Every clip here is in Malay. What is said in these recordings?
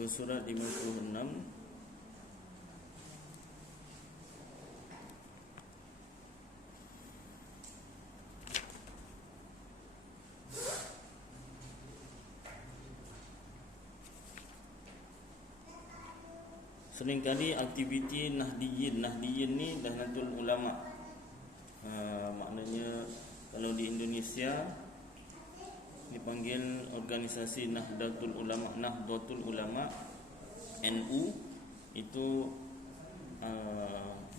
Muka surat 56. Seringkali aktiviti Nahdiyin ni Nahdlatul Ulama. Maknanya kalau di Indonesia dipanggil organisasi Nahdlatul Ulama, NU. Itu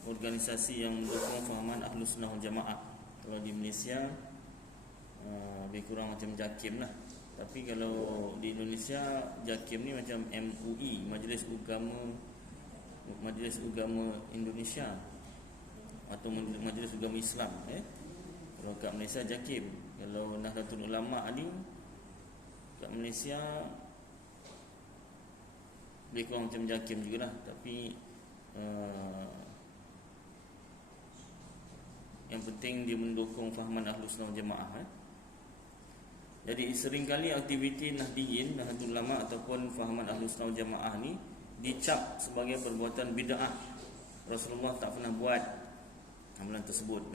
organisasi yang mendukung fahaman Ahlus Sunnah wal Jamaah. Kalau di Malaysia lebih kurang macam JAKIM lah. Tapi kalau di Indonesia JAKIM ni macam MUI, Majlis Ugama Indonesia atau Majlis Ugama Islam. Kalau kat Malaysia JAKIM. Kalau Nahdlatul Ulama ni kat Malaysia lebih kurang macam JAKIM jugalah. Tapi yang penting dia mendukung fahaman Ahlus Sunnah wal Jamaah. Jadi seringkali aktiviti Nahdlatul Ulama ataupun fahaman Ahlus Sunnah wal Jamaah ni dicap sebagai perbuatan bid'ah. Rasulullah tak pernah buat amalan tersebut.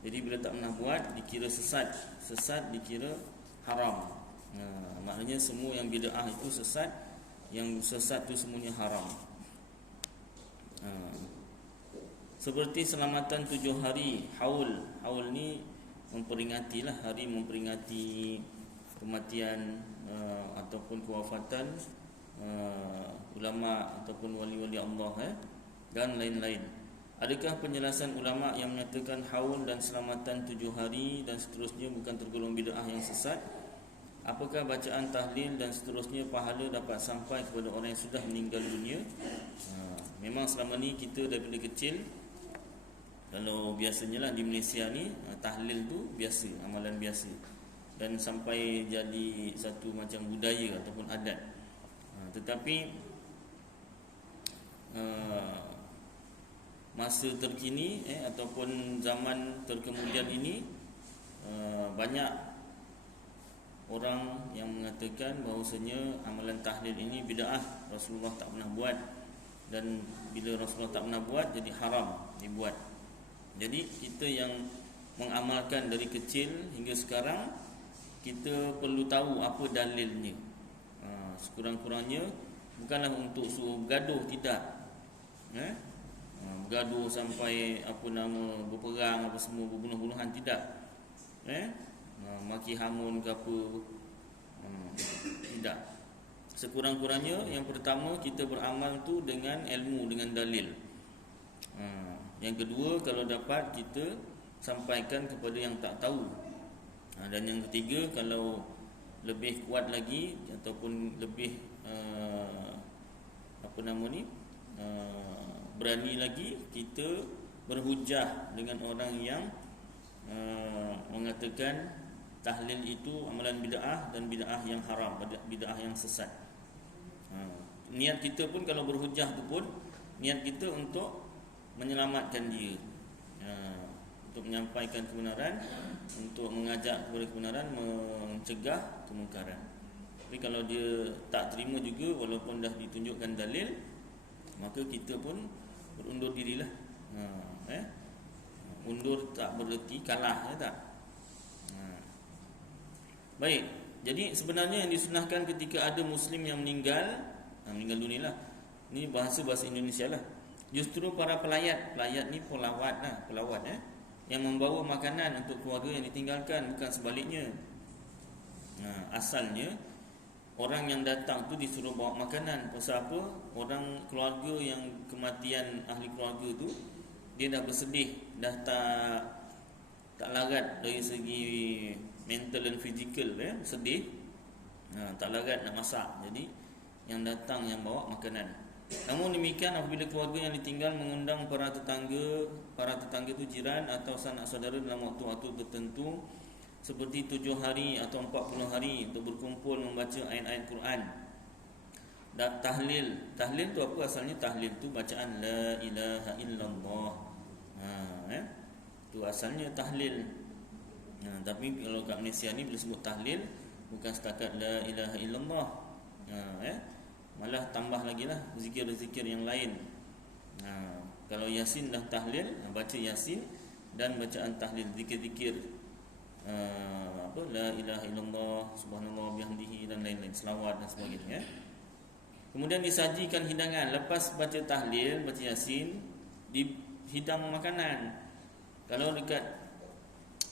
Jadi bila tak pernah buat dikira sesat. Sesat dikira haram. Maknanya semua yang bid'ah itu sesat. Yang sesat itu semuanya haram. Seperti selamatan 7 hari haul. Haul ni memperingatilah hari memperingati kematian ataupun kewafatan ulama ataupun wali-wali Allah dan lain-lain. Adakah penjelasan ulama yang menyatakan haul dan selamatan 7 hari dan seterusnya bukan tergolong bid'ah yang sesat? Apakah bacaan tahlil dan seterusnya pahala dapat sampai kepada orang yang sudah meninggal dunia? Memang selama ni kita daripada kecil, kalau biasanya lah di Malaysia ni tahlil tu biasa, amalan biasa, dan sampai jadi satu macam budaya ataupun adat. Tetapi masa terkini ataupun zaman terkemudian ini banyak orang yang mengatakan bahawasanya amalan tahlil ini bid'ah, Rasulullah tak pernah buat, dan bila Rasulullah tak pernah buat jadi haram dibuat. Jadi kita yang mengamalkan dari kecil hingga sekarang, kita perlu tahu apa dalilnya. Sekurang-kurangnya bukanlah untuk suruh bergaduh, tidak. Bergaduh sampai berperang apa semua, berbunuh-bunuhan, tidak. Maki hamun ke apa, tidak. Sekurang-kurangnya yang pertama kita beramal tu dengan ilmu, dengan dalil. Yang kedua, kalau dapat kita sampaikan kepada yang tak tahu. Dan yang ketiga, kalau lebih kuat lagi ataupun lebih berani lagi, kita berhujah dengan orang yang mengatakan tahlil itu amalan bid'ah dan bid'ah yang haram, bid'ah yang sesat. Niat kita pun kalau berhujah tu pun niat kita untuk menyelamatkan dia, untuk menyampaikan kebenaran, untuk mengajak kepada kebenaran, mencegah kemungkaran. Tapi kalau dia tak terima juga walaupun dah ditunjukkan dalil, maka kita pun berundur dirilah. Undur tak bererti kalah, tak? Baik. Jadi sebenarnya yang disunahkan ketika ada Muslim yang meninggal dunia lah. Ini bahasa Indonesia lah. Justru para pelayat ni pelawat yang membawa makanan untuk keluarga yang ditinggalkan, bukan sebaliknya. Asalnya orang yang datang tu disuruh bawa makanan. Pasal apa? Orang keluarga yang kematian ahli keluarga tu, dia dah bersedih, dah tak larat dari segi mental dan fizikal, sedih, tak larat nak masak. Jadi yang datang yang bawa makanan. Namun demikian, apabila keluarga yang ditinggal mengundang para tetangga itu jiran atau sanak saudara dalam waktu-waktu tertentu seperti 7 hari atau 40 hari untuk berkumpul membaca ayat-ayat Quran. Dan tahlil tu apa asalnya? Tahlil tu bacaan la ilaha illallah. Tu asalnya tahlil. Tapi kalau kat Malaysia ni bila sebut tahlil, bukan setakat la ilaha illallah. malah tambah lagi lah zikir-zikir yang lain. Kalau Yasin dah tahlil, baca Yasin dan bacaan tahlil, zikir-zikir la ilaha illallah, subhanallah bihamdihi dan lain-lain, selawat dan sebagainya. Kemudian disajikan hidangan lepas baca tahlil, baca Yasin, dihidang makanan. Kalau dekat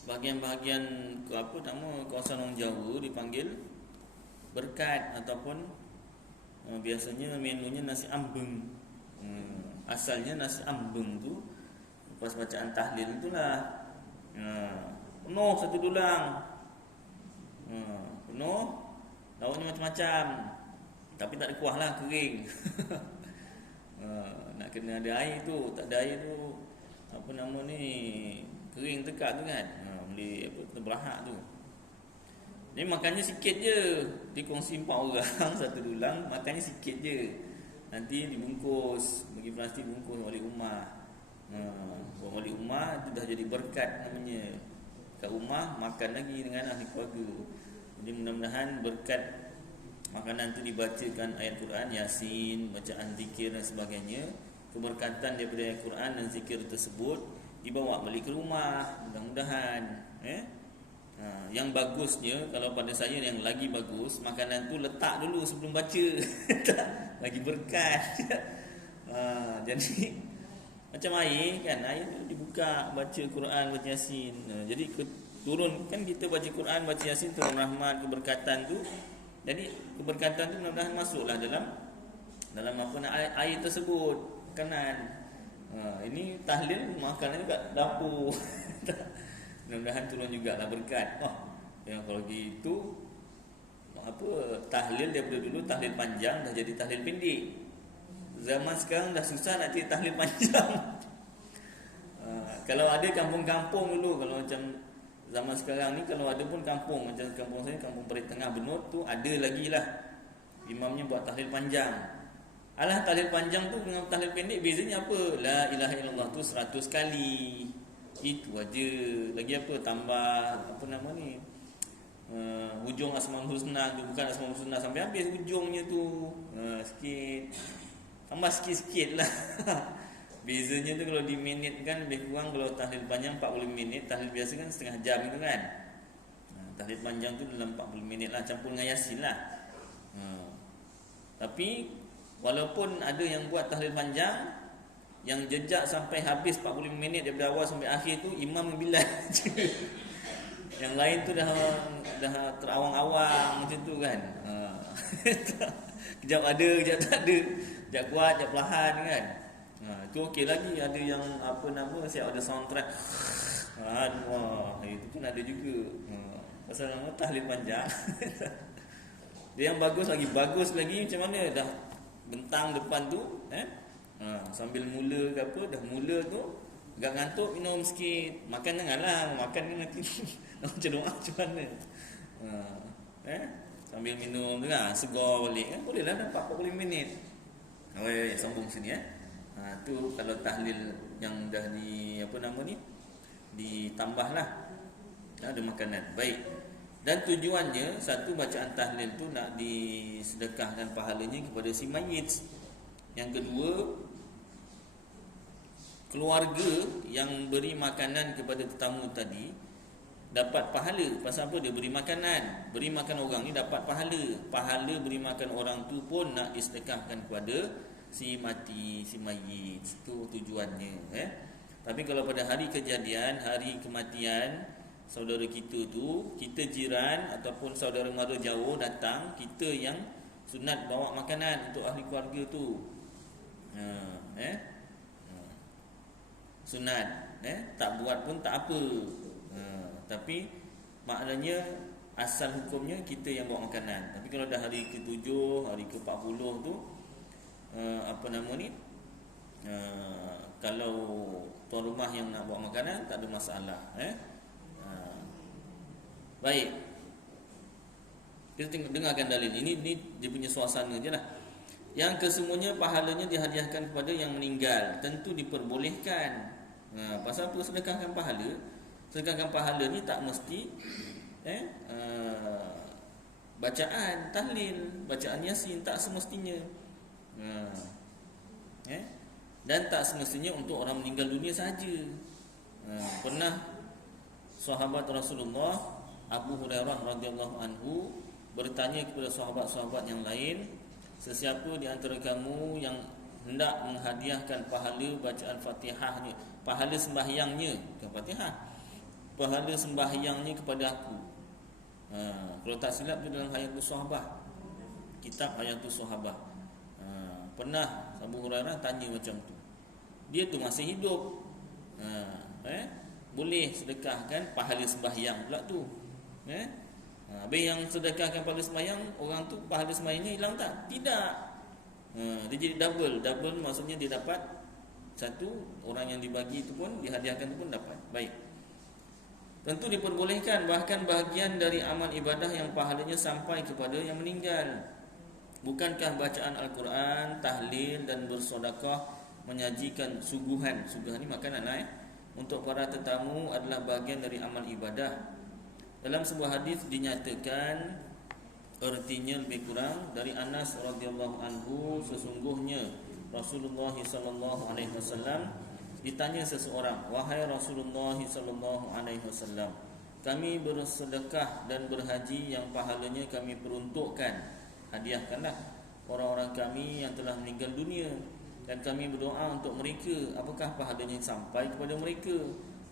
bahagian-bahagian kawasan orang Jawa dipanggil berkat, ataupun biasanya menunya nasi ambeng. Asalnya nasi ambeng tu lepas bacaan tahlil itulah penuh satu dulang, penuh, lauknya macam-macam, tapi tak ada kuah lah, kering. Nak kena ada air tu, tak ada air tu kering tekak tu kan, boleh terberahak tu. Ni makannya sikit je, dikongsi 4 orang satu dulang, makannya sikit je. Nanti dibungkus, bagi plastik bungkus balik rumah. Bawa balik rumah itu dah jadi berkat namanya. Kat rumah makan lagi dengan ahli keluarga. Jadi mudah-mudahan berkat makanan tu dibacakan ayat Quran, Yasin, bacaan zikir dan sebagainya, keberkatan daripada ayat Quran dan zikir tersebut dibawa balik ke rumah, mudah-mudahan. Yang bagusnya, kalau pada saya yang lagi bagus, makanan tu letak dulu sebelum baca. Lagi berkat. Jadi macam air kan, air tu dibuka, baca Quran, baca Yasin. Jadi turun kan, kita baca Quran, baca Yasin, turun rahmat, keberkatan tu. Jadi keberkatan tu mudah-mudahan masuklah dalam air tersebut, makanan. Ini tahlil makanan kat dapur. Mudah-mudahan turun jugalah berkat. Yang kalau gitu tahlil daripada dulu tahlil panjang dah jadi tahlil pendek. Zaman sekarang dah susah nak cari tahlil panjang. Kalau ada kampung-kampung dulu, kalau macam zaman sekarang ni, kalau ada pun kampung macam kampung saya, kampung Parit Tengah Benut tu, ada lagi lah imamnya buat tahlil panjang. Alah, tahlil panjang tu dengan tahlil pendek bezanya apa? La ilaha illallah tu 100 kali. Itu aja. Lagi apa? Tambah hujung Asmaul Husna tu, bukan Asmaul Husna sampai habis hujungnya tu. Sikit. Tambah sikit-sikit lah. Bezanya tu kalau di minit kan lebih kurang, kalau tahlil panjang 40 minit, tahlil biasa kan setengah jam itu kan. Tahlil panjang tu dalam 40 minit lah, campur dengan Yasin lah. Tapi walaupun ada yang buat tahlil panjang, yang jejak sampai habis 40 minit daripada awal sampai akhir tu imam bilal je. Yang lain tu dah terawang-awang macam tu kan. Kejap ada, kejap tak ada, kejap kuat, kejap perlahan kan. Itu okey lagi. Ada yang siap ada soundtrack. Itu pun ada juga. Pasal nama tahlil panjang. Dia yang bagus lagi macam mana dah bentang depan tu, sambil mula ke apa, dah mula tu agak ngantuk, minum sikit, makan janganlah, makan kan nanti macam doa macam mana. Sambil minum tu kan, segar balik kan, boleh lah dapat 40 minit. Sambung sini tu kalau tahlil yang dah ditambah lah, ada makanan. Baik. Dan tujuannya, satu, bacaan tahlil tu nak disedekahkan pahalanya kepada si mayit. Yang kedua, keluarga yang beri makanan kepada tetamu tadi dapat pahala. Pasal apa? Dia beri makanan. Beri makan orang ni dapat pahala. Pahala beri makan orang tu pun nak disedekahkan kepada si mati, si mayit. Itu tujuannya. Tapi kalau pada hari kejadian, hari kematian saudara kita tu, kita jiran ataupun saudara mara jauh datang, kita yang sunat bawa makanan untuk ahli keluarga tu. Sunat. Tak buat pun tak apa. Tapi maknanya asal hukumnya kita yang bawa makanan. Tapi kalau dah hari ke-7, hari ke-40 tu, kalau tuan rumah yang nak bawa makanan, tak ada masalah. Baik. Kita dengarkan dalil ini dia punya suasana je lah. Yang kesemuanya pahalanya dihadiahkan kepada yang meninggal. Tentu diperbolehkan. Pasal apa sedekahkan pahala? Sedekahkan pahala ni tak mesti bacaan tahlil, bacaan Yasin, tak semestinya. Dan tak semestinya untuk orang meninggal dunia saja. Pernah sahabat Rasulullah Abu Hurairah radhiyallahu anhu bertanya kepada sahabat-sahabat yang lain, sesiapa di antara kamu yang hendak menghadiahkan pahala bacaan Fatihahnya, pahala sembahyangnya, bukan Fatihah, pahala sembahyangnya kepada aku. Kalau tak silap itu dalam Hayatus Sahabah, kitab Hayatus Sahabah. Pernah Abu Hurairah tanya macam tu. Dia tu masih hidup, boleh sedekahkan pahala sembahyang pula tu. Habis yang sedekahkan pahala sembahyang, orang tu pahala sembahyangnya hilang tak? Tidak. Dia jadi double. Double maksudnya dia dapat satu, orang yang dibagi itu pun, dihadiahkan itu pun dapat. Baik. Tentu diperbolehkan bahkan bahagian dari amal ibadah yang pahalanya sampai kepada yang meninggal. Bukankah bacaan Al-Quran, tahlil dan bersedekah menyajikan suguhan? Suguhan ni makanan untuk para tetamu adalah bahagian dari amal ibadah. Dalam sebuah hadis dinyatakan, artinya lebih kurang dari Anas radhiyallahu anhu, sesungguhnya Rasulullah sallallahu alaihi wasallam ditanya seseorang, wahai Rasulullah sallallahu alaihi wasallam, kami bersedekah dan berhaji yang pahalanya kami peruntukkan, hadiahkanlah orang-orang kami yang telah meninggal dunia, dan kami berdoa untuk mereka, apakah pahalanya sampai kepada mereka?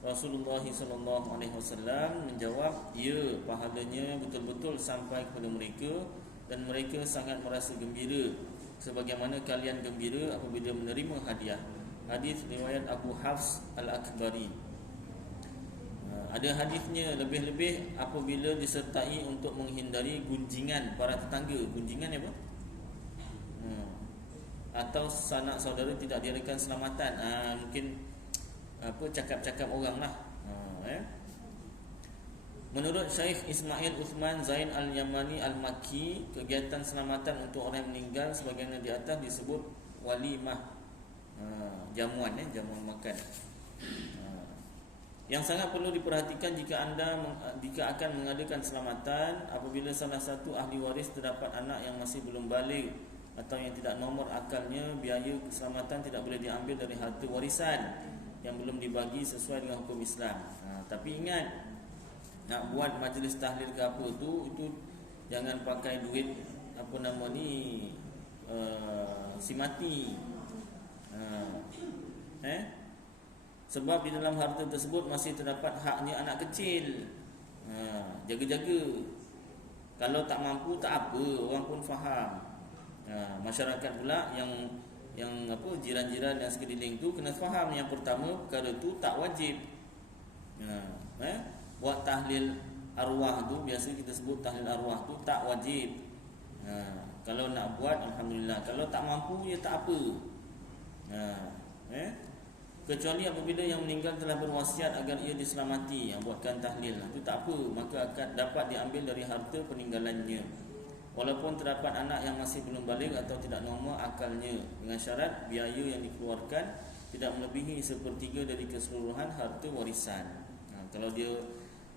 Rasulullah sallallahu alaihi wasallam menjawab, ya, pahalanya betul-betul sampai kepada mereka dan mereka sangat merasa gembira sebagaimana kalian gembira apabila menerima hadiah. Hadis riwayat Abu Hafs Al-Akbari. Ada hadisnya, lebih-lebih apabila disertai untuk menghindari gunjingan para tetangga. Gunjingan apa? Atau sanak saudara tidak diadakan selamatan. Mungkin cakap-cakap orang lah. Menurut Syekh Ismail Uthman Zain Al-Yamani Al-Makki, kegiatan selamatan untuk orang yang meninggal sebagaimana di atas disebut walimah, jamuan jamuan makan. Yang sangat perlu diperhatikan jika akan mengadakan selamatan, apabila salah satu ahli waris terdapat anak yang masih belum baligh atau yang tidak nomor akalnya, biaya keselamatan tidak boleh diambil dari harta warisan yang belum dibagi sesuai dengan hukum Islam. Tapi ingat, nak buat majlis tahlil ke apa tu, itu jangan pakai duit si mati. Sebab di dalam harta tersebut masih terdapat haknya anak kecil. Jaga-jaga. Kalau tak mampu tak apa, orang pun faham. Masyarakat pula yang jiran-jiran yang sekeliling tu kena faham, yang pertama, perkara tu tak wajib. Buat tahlil arwah tu, biasa kita sebut tahlil arwah tu tak wajib. Kalau nak buat, alhamdulillah. Kalau tak mampu, ya tak apa. Kecuali apabila yang meninggal telah berwasiat agar ia diselamati, yang buatkan tahlil, itu tak apa, maka akan dapat diambil dari harta peninggalannya, walaupun terdapat anak yang masih belum baligh atau tidak normal akalnya, dengan syarat biaya yang dikeluarkan tidak melebihi 1/3 dari keseluruhan harta warisan. Kalau dia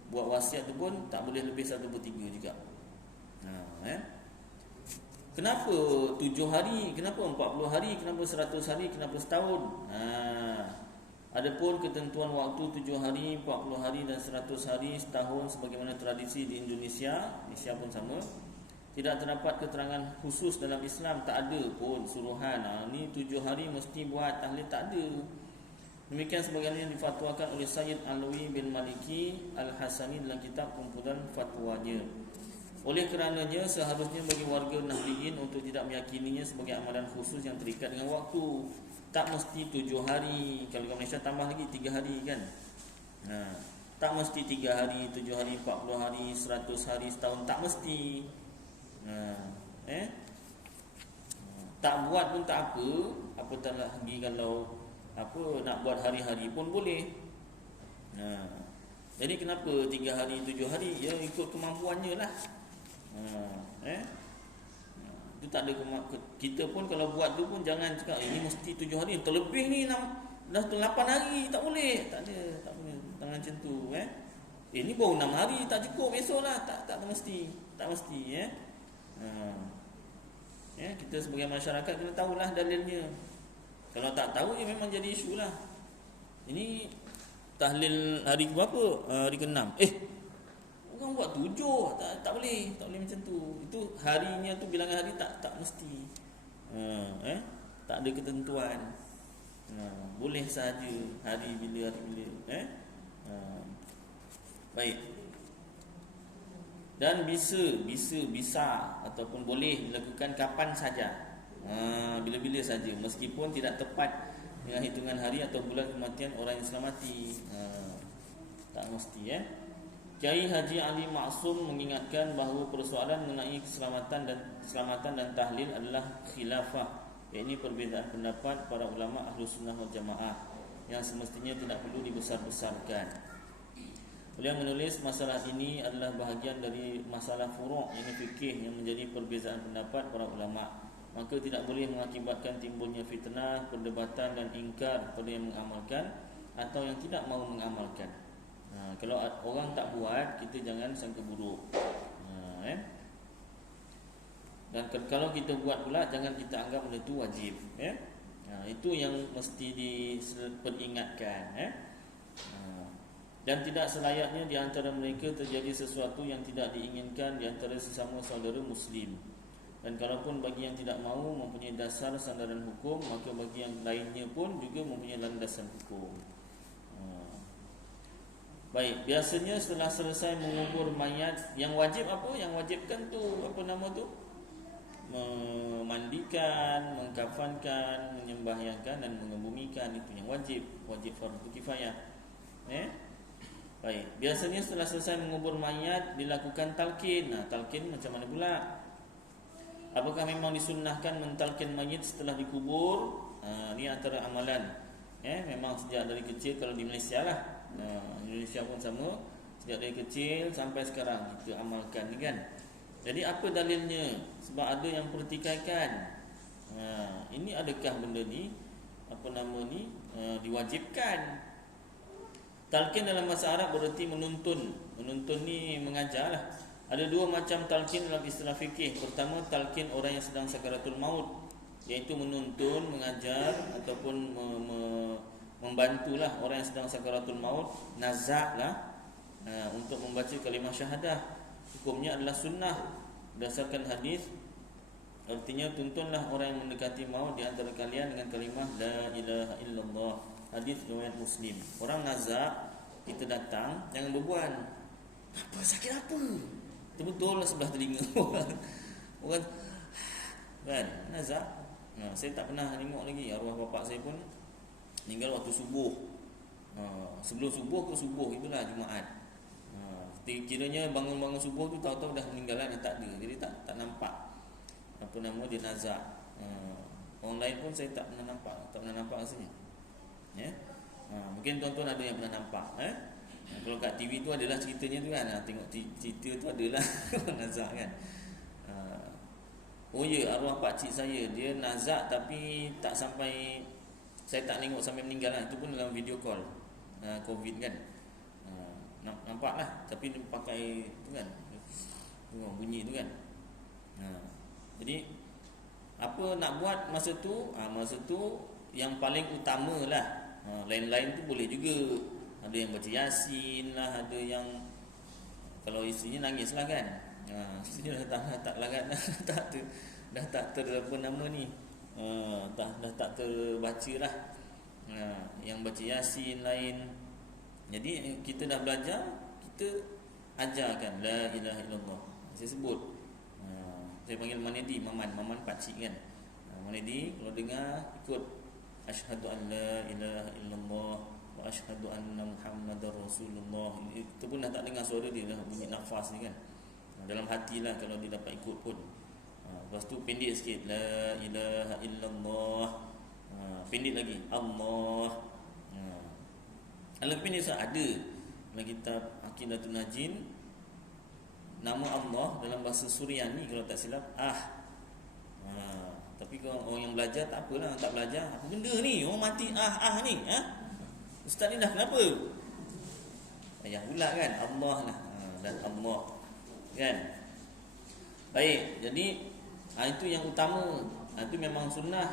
buat wasiat tu pun tak boleh lebih 1/3 juga. Kenapa 7 hari, kenapa 40 hari, kenapa 100 hari, kenapa setahun? Adapun ketentuan waktu 7 hari, 40 hari dan 100 hari, setahun sebagaimana tradisi di Indonesia pun sama. Tidak terdapat keterangan khusus dalam Islam, tak ada pun suruhan ni 7 hari mesti buat tahlil, tak ada. Demikian sebagaimana yang difatwakan oleh Sayyid Alwi bin Maliki Al-Hasani dalam kitab kumpulan fatwanya. Oleh kerananya seharusnya bagi warga Nahdiyin untuk tidak meyakininya sebagai amalan khusus yang terikat dengan waktu. Tak mesti 7 hari. Kalau kat Malaysia tambah lagi 3 hari kan. Tak mesti 3 hari, 7 hari, 40 hari, 100 hari, setahun, tak mesti. Tak buat pun tak apa. Apatah lagi kalau nak buat hari-hari pun boleh. Jadi kenapa 3 hari, 7 hari? Ya ikut kemampuannya lah. Itu tak ada kita pun kalau buat tu pun jangan cakap ini mesti 7 hari, terlebih ni dah 8 hari, tak boleh. Tak boleh. Jangan macam tu. Ini baru 6 hari, tak cukup, esoklah. Tak mesti. Tak mesti kita sebagai masyarakat kena tahulah dalilnya. Kalau tak tahu memang jadi isu lah. Ini tahlil hari berapa? Hari ke-6. Orang buat 7, tak boleh macam tu. Itu harinya tu, bilangan hari tak mesti. Tak ada ketentuan. Boleh saja hari bila. Baik. Dan bisa ataupun boleh dilakukan kapan saja. Bila-bila saja, meskipun tidak tepat dengan hitungan hari atau bulan kematian orang yang selamati. Tak mesti Kiai Haji Ali Maksum mengingatkan bahawa persoalan mengenai keselamatan dan tahlil adalah khilafah, iaitu perbezaan pendapat para ulama Ahlus Sunnah wal Jamaah yang semestinya tidak perlu dibesar-besarkan. Beliau menulis masalah ini adalah bahagian dari masalah furu', yakni fikih, yang menjadi perbezaan pendapat para ulama. Maka tidak boleh mengakibatkan timbulnya fitnah, perdebatan dan ingkar pada yang mengamalkan atau yang tidak mahu mengamalkan. Kalau orang tak buat, kita jangan sangka buruk. Dan kalau kita buat pula, jangan kita anggap benda itu wajib. Itu yang mesti diperingatkan. Dan tidak selayaknya di antara mereka terjadi sesuatu yang tidak diinginkan di antara sesama saudara Muslim. Dan kalaupun bagi yang tidak mahu mempunyai dasar sandaran hukum, maka bagi yang lainnya pun juga mempunyai landasan hukum. Baik, biasanya setelah selesai mengubur mayat, yang wajib apa? Yang wajibkan tu apa nama tu? Memandikan, mengkafankan, menyembahyangkan dan mengebumikan. Itu yang wajib fardu kifayah. Baik, biasanya setelah selesai mengubur mayat dilakukan talqin. Talqin macam mana pula? Apakah memang disunnahkan mentalqin mayit setelah dikubur? Ini antara amalan. Memang sejak dari kecil, kalau di Malaysia lah, Indonesia pun sama, sejak dari kecil sampai sekarang kita amalkan ni kan. Jadi apa dalilnya? Sebab ada yang pertikaikan. Ini adakah benda ni diwajibkan? Talqin dalam bahasa Arab bererti menuntun. Menuntun ni mengajar lah. Ada dua macam talqin dalam istilah fikih. Pertama, talqin orang yang sedang sakaratul maut, iaitu menuntun, mengajar ataupun membantulah orang yang sedang sakaratul maut, nazaklah untuk membaca kalimah syahadah. Hukumnya adalah sunnah berdasarkan hadis. Artinya, tuntunlah orang yang mendekati maut di antara kalian dengan kalimah la ilaha illallah. Hadis riwayat Muslim. Orang nazak, kita datang, jangan berbual. Apa, sakit apa? Betul-betul lah sebelah telinga orang kan nazak. Saya tak pernah tengok lagi. Arwah bapak saya pun meninggal waktu subuh. Sebelum subuh ke subuh, itulah Jumaat. Kiranya bangun-bangun subuh tu tahu-tahu dah meninggal dah, tak ada. Jadi tak nampak dia nazak. Orang lain pun saya tak pernah nampak rasanya. Mungkin tuan-tuan ada yang pernah nampak. Kalau kat TV tu adalah ceritanya tu kan. Tengok cerita tu adalah nazak kan. Oh ya, arwah pakcik saya, dia nazak tapi tak sampai, saya tak tengok sampai meninggal lah. Itu pun dalam video call COVID kan. Nampak lah. Tapi dia pakai tu kan, bunyi tu kan. Jadi apa nak buat masa tu? Masa tu yang paling utama lah. Lain-lain tu boleh juga. Ada yang baca Yasin lah, ada yang, kalau isterinya nangis lah kan. Isterinya dah tak larat dah, dah tak apa nama ni, dah tak terbaca lah. Yang baca Yasin lain. Jadi kita dah belajar, kita ajarkan la ilaha illallah. Saya sebut, saya panggil Manedi, Maman pakcik kan. Manedi kalau dengar ikut, asyhadu an la ilaha illallah wa asyhadu anna Muhammadar Rasulullah. Itu pun dah tak dengar suara dia, dah bunyi nafas ni kan. Dalam hati lah kalau dia dapat ikut pun. Lepas tu pendek sikit, la ilaha illallah. Pendek lagi, Allah. Kalau pendek ada dalam kitab Aqidatul Najin, nama Allah dalam bahasa Suryani kalau tak silap tapi kalau orang yang belajar tak apalah, tak belajar, apa benda ni, orang mati ni, ustaz ni dah kenapa? Ayah pula kan, Allah lah, dan Allah kan. Baik, jadi itu yang utama. Itu memang sunnah,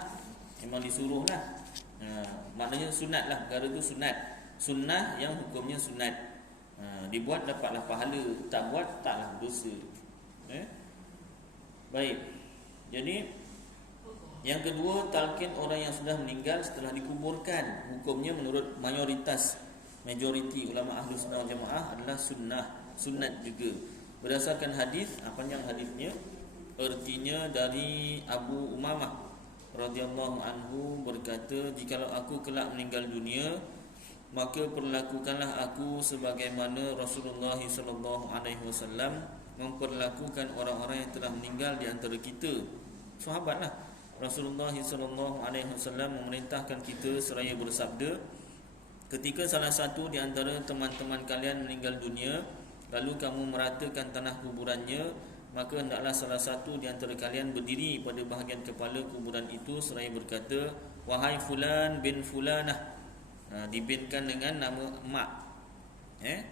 memang disuruh lah. Maknanya sunat lah, perkara tu sunat. Sunnah yang hukumnya sunat. Dibuat dapatlah pahala, tak buat taklah dosa. Baik. Jadi yang kedua, talqin orang yang sudah meninggal setelah dikuburkan. Hukumnya menurut majoriti ulama ahli sunnah wal jamaah adalah sunnah, sunat juga. Berdasarkan hadis, panjang hadisnya, artinya dari Abu Umamah radhiyallahu anhu berkata, jikalau aku kelak meninggal dunia, maka perlakukanlah aku sebagaimana Rasulullah sallallahu alaihi wasallam memperlakukan orang-orang yang telah meninggal di antara kita. Sahabatlah. Rasulullah sallallahu alaihi wasallam memerintahkan kita seraya bersabda, ketika salah satu di antara teman-teman kalian meninggal dunia, lalu kamu meratakan tanah kuburannya, maka hendaklah salah satu di antara kalian berdiri pada bahagian kepala kuburan itu seraya berkata, wahai fulan bin fulanah. Dibinkan dengan nama mak.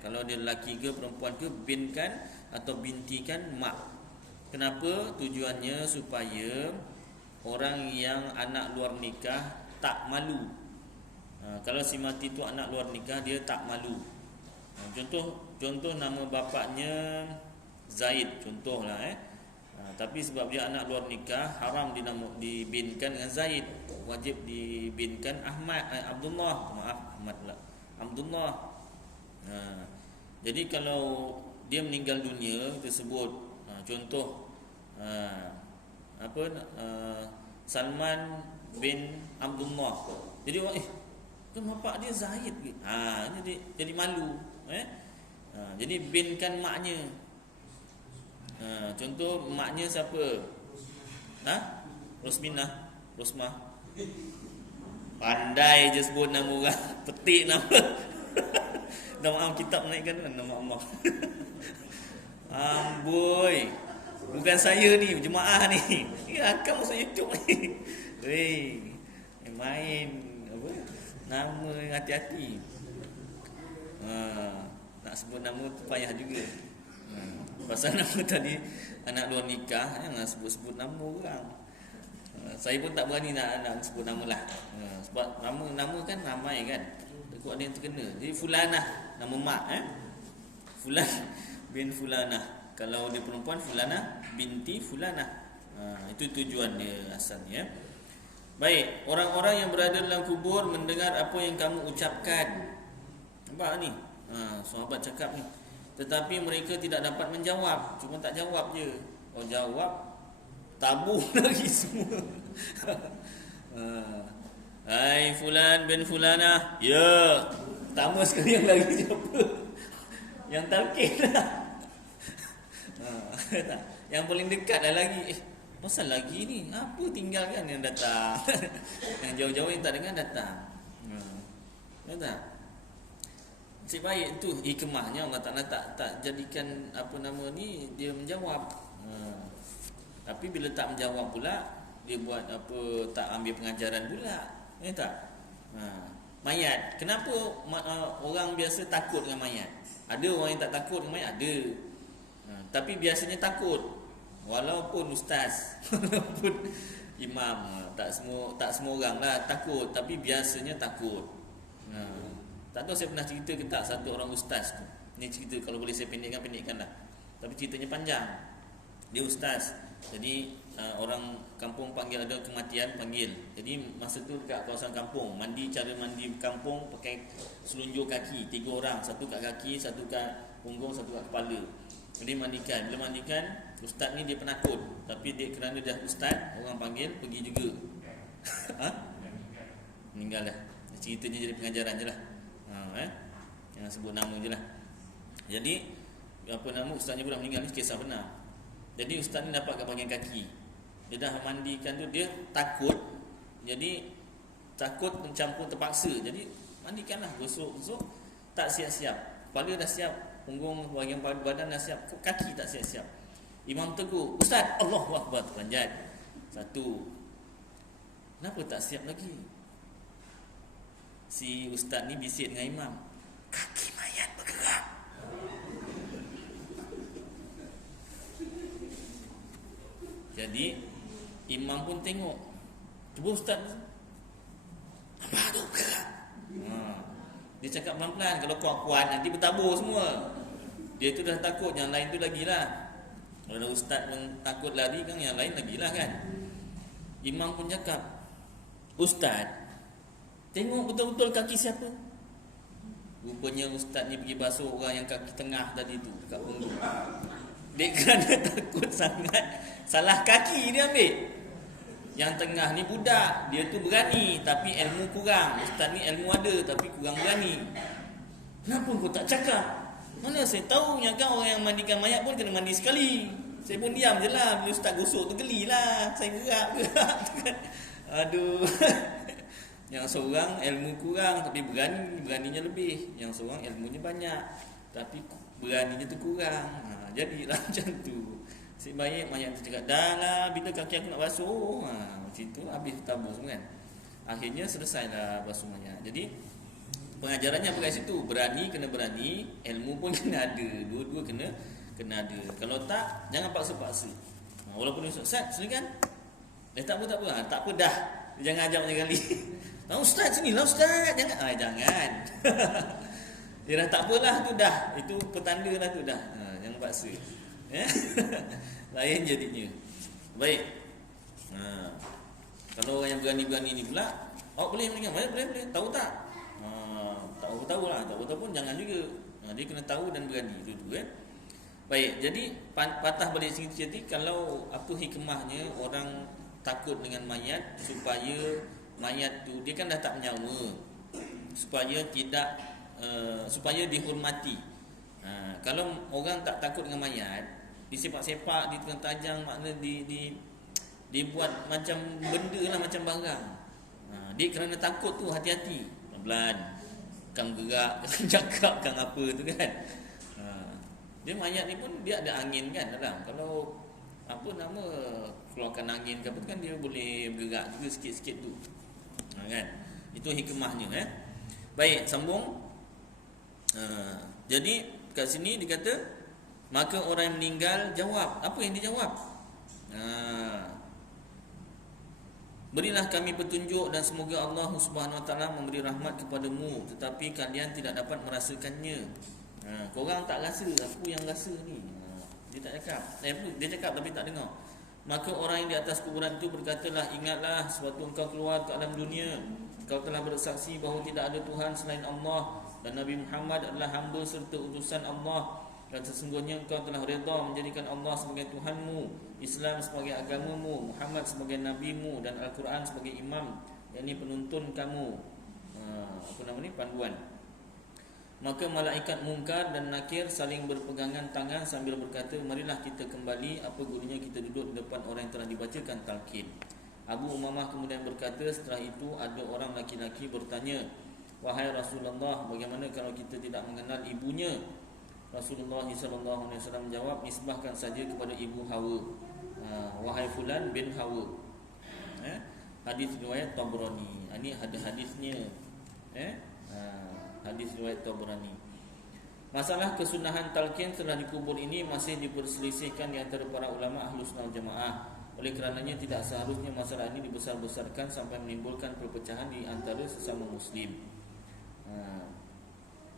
Kalau dia lelaki ke perempuan ke, binkan atau bintikan mak. Kenapa? Tujuannya supaya orang yang anak luar nikah tak malu. Kalau si mati tu anak luar nikah, dia tak malu. Contoh nama bapaknya Zaid, contohlah. Tapi sebab dia anak luar nikah, haram dibinkan dengan Zaid. Wajib dibinkan Abdullah. Maaf, Ahmad pula, Abdullah. Jadi kalau dia meninggal dunia, kita sebut contoh Salman bin Abdullah. Jadi tu bapak dia Zaid ke? Jadi malu. Jadi binkan maknya. Contoh maknya siapa? Rosmah. Pandai je sebut nama orang. Petik nama. Nama kitab naikkan nama Allah. Amboi. Bukan saya ni, jemaah ni. Akan masuk YouTube ni. Main apa? Nama hati-hati. Nak sebut nama tu payah juga. Pasal nama tadi anak luar nikah, jangan sebut-sebut nama orang. Saya pun tak berani nak sebut nama lah. Sebab nama kan ramai kan. Takut ada yang terkena. Jadi fulanah, nama mak. Fulan bin fulanah. Kalau dia perempuan, fulanah binti fulanah. Itu tujuan dia asalnya. Baik, orang-orang yang berada dalam kubur mendengar apa yang kamu ucapkan. Nampak ni? Sahabat cakap ni. Tetapi mereka tidak dapat menjawab. Cuma tak jawab je. Jawab, tabuh lagi semua. Hai fulan bin fulanah. Ya. Pertama sekali yang lagi siapa? Yang talqin lah. Yang paling dekat dah lagi. Pasal lagi ni, apa tinggalkan yang datang. Yang jauh-jauh yang tak dengar datang. Ya tak? Nasib baik tu hikmahnya Allah Ta'ala tak jadikan apa nama ni dia menjawab. Tapi bila tak menjawab pula, dia buat apa, tak ambil pengajaran pula. Ya tak? Mayat. Kenapa orang biasa takut dengan mayat? Ada orang yang tak takut dengan mayat? Ada. Tapi biasanya takut. Walaupun ustaz, walaupun imam, tak semua orang lah takut, tapi biasanya takut. Tak tahu saya pernah cerita ke tak satu orang ustaz tu. Ni cerita kalau boleh saya pendekkan lah. Tapi ceritanya panjang. Dia ustaz. Jadi orang kampung panggil, ada kematian panggil. Jadi masa tu dekat kawasan kampung, cara mandi kampung pakai selunjuk kaki, 3 orang, satu kat kaki, satu kat punggung, satu kat kepala. Jadi mandikan. Bila mandikan, ustaz ni dia penakut. Tapi dia kerana dah ustaz, orang panggil pergi juga. Meninggal dah. Ceritanya jadi pengajaran je lah. Jangan sebut nama je lah. Jadi apa nama ustaznya pula meninggal ni kisah benar. Jadi ustaz ni dapat kat bahagian kaki. Dia dah mandikan tu, dia takut. Jadi takut mencampur terpaksa. Jadi mandikanlah, gosok tak siap-siap. Kepala dah siap, punggung bahagian badan dah siap, kaki tak siap-siap. Imam tegur, ustaz, Allahu Akbar, terpanjat. Satu. Kenapa tak siap lagi? Si ustaz ni bisik dengan imam, kaki mayat bergerak. Jadi imam pun tengok. Cuba ustaz, apa tu bergerak? Dia cakap pelan-pelan. Kalau kuat-kuat nanti bertabur semua. Dia tu dah takut, yang lain tu lagilah. Kalau ustaz pun takut lari kan, yang lain lagilah kan. Imam pun cakap, ustaz, tengok betul-betul kaki siapa? Rupanya ustaz ni pergi basuh orang yang kaki tengah tadi tu dekat punggung. Dia kerana takut sangat salah kaki dia ambil. Yang tengah ni budak, dia tu berani tapi ilmu kurang. Ustaz ni ilmu ada tapi kurang berani. Kenapa kau tak cakap? Mana saya tahu kan orang yang mandikan mayat pun kena mandi sekali. Saya pun diam je lah. Bila ustaz gosok tu gelilah. Saya gerak. Aduh. Yang seorang ilmu kurang tapi beraninya lebih. Yang seorang ilmunya banyak tapi beraninya tu kurang. Jadilah macam tu. Si baik mayat tu cakap, dah lah, bila kaki aku nak basuh. Macam tu habis tabur semua kan. Akhirnya selesailah basuh mayat. Jadi pengajarannya apa kat situ? Berani kena berani, ilmu pun kena ada. Dua-dua kena ada. Kalau tak, jangan paksa-paksa. Walaupun ustaz sini kan, tak apa. Tak apa dah. Jangan ajak banyak kali. Ustaz sini lah ustaz. Jangan. Dia dah tak apalah tu dah. Itu petanda lah tu dah. Jangan paksa. Lain jadinya. Baik. Kalau orang yang berani-berani ni pula, boleh meninggal. Boleh. Tahu tak? Tahu lah. Tak tahu pun jangan juga. Dia kena tahu dan berani dua-dua kan. Baik, jadi patah balik sikit jadi kalau apa hikmahnya orang takut dengan mayat supaya mayat tu dia kan dah tak menyawa. Supaya tidak supaya dihormati. Kalau orang tak takut dengan mayat, disepak-sepak, ditukang tajam, makna dibuat macam benda lah, macam barang. Dia kerana takut tu hati-hati. Pelan-pelan. Kang gerak, kang cakap, kang apa tu kan. Dia mayat ni pun dia ada angin kan dalam. Kalau apa nama keluarkan angin ke apa kan dia boleh bergerak juga sikit-sikit tu. Kan? Itu hikmahnya Baik, sambung. Jadi kat sini dia kata, maka orang yang meninggal jawab. Apa yang dia jawab? Berilah kami petunjuk dan semoga Allah Subhanahu Wa Taala memberi rahmat kepadamu, tetapi kalian tidak dapat merasakannya. Korang tak rasa, aku yang rasa ni. Dia tak cakap. Dia cakap tapi tak dengar. Maka orang yang di atas kuburan itu berkatalah, ingatlah sewaktu engkau keluar ke alam dunia, engkau telah bersaksi bahawa tidak ada Tuhan selain Allah dan Nabi Muhammad adalah hamba serta utusan Allah, dan sesungguhnya engkau telah redha menjadikan Allah sebagai Tuhanmu, Islam sebagai agamamu, Muhammad sebagai nabimu, dan Al-Quran sebagai imam, yakni penuntun kamu. Panduan. Maka malaikat Munkar dan Nakir saling berpegangan tangan sambil berkata, marilah kita kembali, apa gunanya kita duduk di depan orang yang telah dibacakan talqin. Abu Umamah kemudian berkata, setelah itu ada orang laki-laki bertanya, wahai Rasulullah, bagaimana kalau kita tidak mengenal ibunya? Rasulullah SAW menjawab, nisbahkan saja kepada ibu Hawa. Wahai fulan bin Hawa. Hadis riwayat Tabrani. Ini ada hadisnya. Hadis riwayat Tabrani. Masalah kesunahan talqin setelah dikubur ini masih diperselisihkan di antara para ulama Ahlus Sunnah wal Jamaah. Oleh kerananya tidak seharusnya masalah ini dibesar-besarkan sampai menimbulkan perpecahan di antara sesama muslim.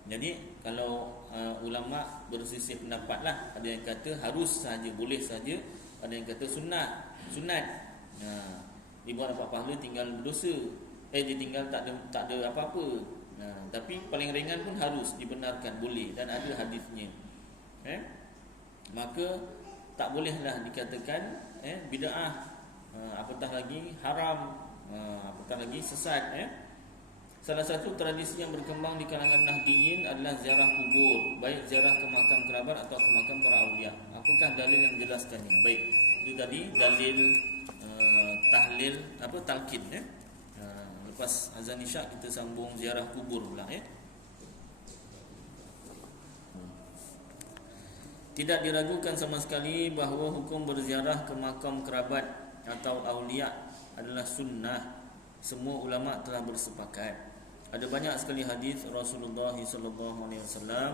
Jadi kalau ulama berselisih pendapat lah. Ada yang kata harus saja, boleh saja. Ada yang kata sunat. Dibuat dapat pahala tinggal berdosa. Dia tinggal tak ada apa-apa. Tapi paling ringan pun harus dibenarkan, boleh, dan ada hadisnya. Maka tak bolehlah dikatakan bid'ah, apatah lagi haram, apatah lagi sesat. Salah satu tradisi yang berkembang di kalangan Nahdiyin adalah ziarah kubur, baik ziarah ke makam kerabat atau ke makam para awliya. Apakah dalil yang menjelaskannya? Baik, itu tadi dalil tahlil talqin. Lepas azan isyak kita sambung ziarah kubur pula. Tidak diragukan sama sekali bahawa hukum berziarah ke makam kerabat atau awliya adalah sunnah. Semua ulama telah bersepakat. Ada banyak sekali hadis Rasulullah SAW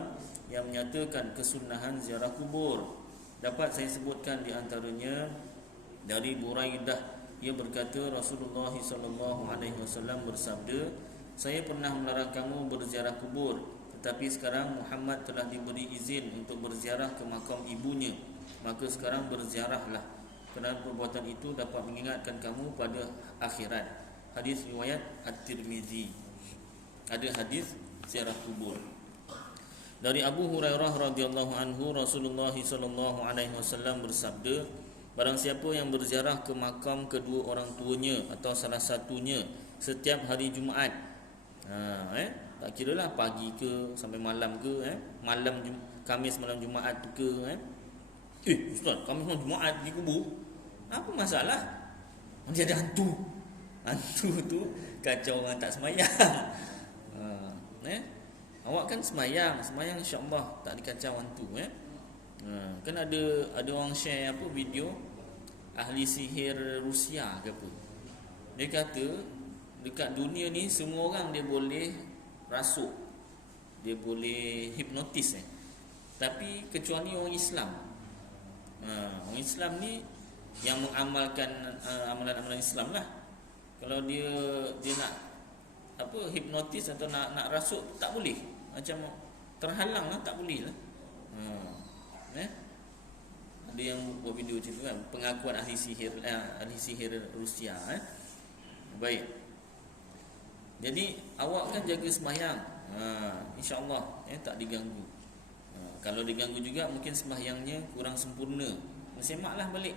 yang menyatakan kesunahan ziarah kubur. Dapat saya sebutkan di antaranya Dari Buraidah, ia berkata Rasulullah sallallahu alaihi wasallam bersabda, saya pernah melarang kamu berziarah kubur, tetapi sekarang Muhammad telah diberi izin untuk berziarah ke makam ibunya, maka sekarang berziarahlah, kerana perbuatan itu dapat mengingatkan kamu pada akhirat. Hadis riwayat At-Tirmizi. Ada hadis ziarah kubur. Dari Abu Hurairah radhiyallahu anhu, Rasulullah sallallahu alaihi wasallam bersabda, barang siapa yang berziarah ke makam kedua orang tuanya atau salah satunya setiap hari Jumaat, tak kiralah pagi ke sampai malam ke, Khamis malam Jumaat ke, ustaz, Khamis malam Jumaat di kubur, apa masalah? Nanti ada hantu. Hantu tu kacau orang tak semayang. Awak kan semayang insya-Allah tak dikacau hantu. Kan ada orang share apa video ahli sihir Rusia ke apa. Dia kata dekat dunia ni semua orang dia boleh rasuk, dia boleh hipnotis, tapi kecuali orang Islam. Orang Islam ni yang mengamalkan amalan-amalan Islam lah. Kalau dia nak hipnotis atau nak rasuk tak boleh, macam terhalang lah, tak boleh lah. Ada yang buat video macam tu kan, pengakuan ahli sihir Rusia. Baik, jadi awak kan jaga sembahyang, insya-Allah tak diganggu. Kalau diganggu juga mungkin sembahyangnya kurang sempurna, semaklah balik,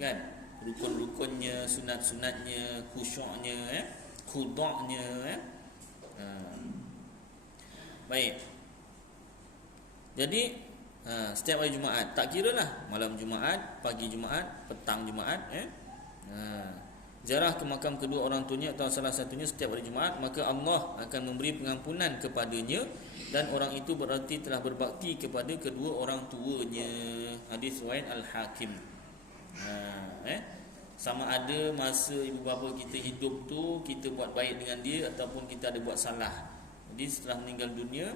kan, rukun-rukunnya, sunat-sunatnya, khusyuknya, khudaknya. Baik. Jadi setiap hari Jumaat, tak kira lah malam Jumaat, pagi Jumaat, petang Jumaat, ziarah ke makam kedua orang tuanya atau salah satunya setiap hari Jumaat, maka Allah akan memberi pengampunan kepadanya dan orang itu berarti telah berbakti kepada kedua orang tuanya. Hadis riwayat Al-Hakim. Sama ada masa ibu bapa kita hidup tu kita buat baik dengan dia ataupun kita ada buat salah. Jadi setelah meninggal dunia,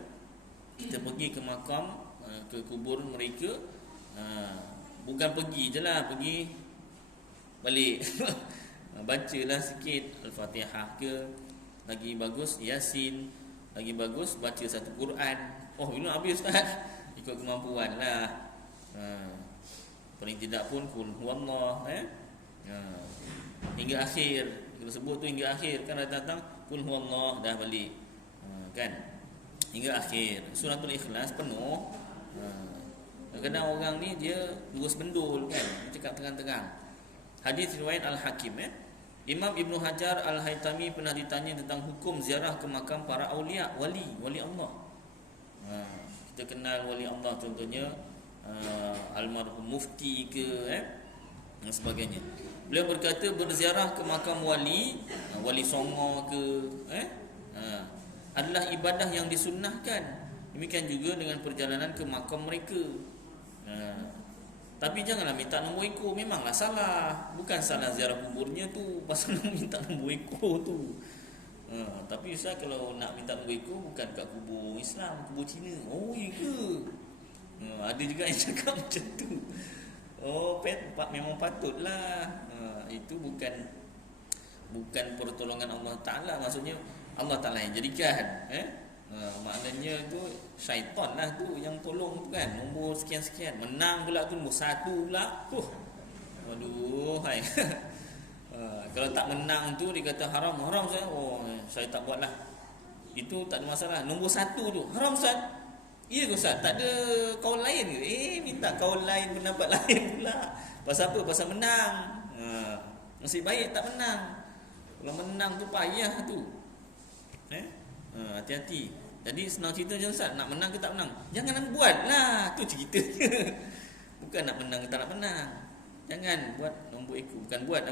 kita pergi ke makam, ke kubur mereka, bukan pergi je lah, pergi balik bacalah sikit Al-Fatihah ke, lagi bagus Yasin, lagi bagus baca satu Quran. Oh, ini habis Ustaz, ikut kemampuan lah. Paling tidak pun kul huwallah, hingga akhir. Kita sebut tu hingga akhir, kan datang kul huwallah dah balik, kan, hingga akhir. Suratul Ikhlas penuh. Kadang-kadang orang ni dia lurus bendul, kan, cakap terang-terang. Hadis riwayat Al-Hakim. Imam Ibn Hajar Al-Haytami pernah ditanya tentang hukum ziarah ke makam para awliya, wali Allah. Kita kenal wali Allah, contohnya almarhum mufti ke, dan sebagainya. Beliau berkata berziarah ke makam wali songo ke, adalah ibadah yang disunnahkan. Demikian juga dengan perjalanan ke makam mereka. Tapi janganlah minta nombor ekor, memanglah salah. Bukan salah ziarah kuburnya tu, pasal minta nombor ekor tu. Tapi Ustaz, kalau nak minta nombor ekor bukan kat kubur Islam, kubur Cina. Oh, iya ke? Ada juga yang cakap macam tu. Oh, memang patutlah. Itu bukan pertolongan Allah Ta'ala. Maksudnya Allah Ta'ala yang jadikan. Maknanya tu syaitan lah tu yang tolong tu, kan. Nombor sekian-sekian, menang pula tu nombor 1 pula. Aduh, hai. Kalau tak menang tu dia kata haram saya. Oh, saya tak buat lah. Itu tak ada masalah. Nombor 1 tu haram Ustaz. Ya ke Ustaz? Tak ada kaul lain ke? Minta kaul lain, pendapat lain pula. Pasal apa? Pasal menang. Nasib baik tak menang. Kalau menang tu payah tu. Hati-hati. Jadi senang cerita je Ustaz, nak menang ke tak menang, jangan buat lah. Tu ceritanya. Bukan nak menang ke tak nak menang. Jangan buat nombor ekor. Bukan buat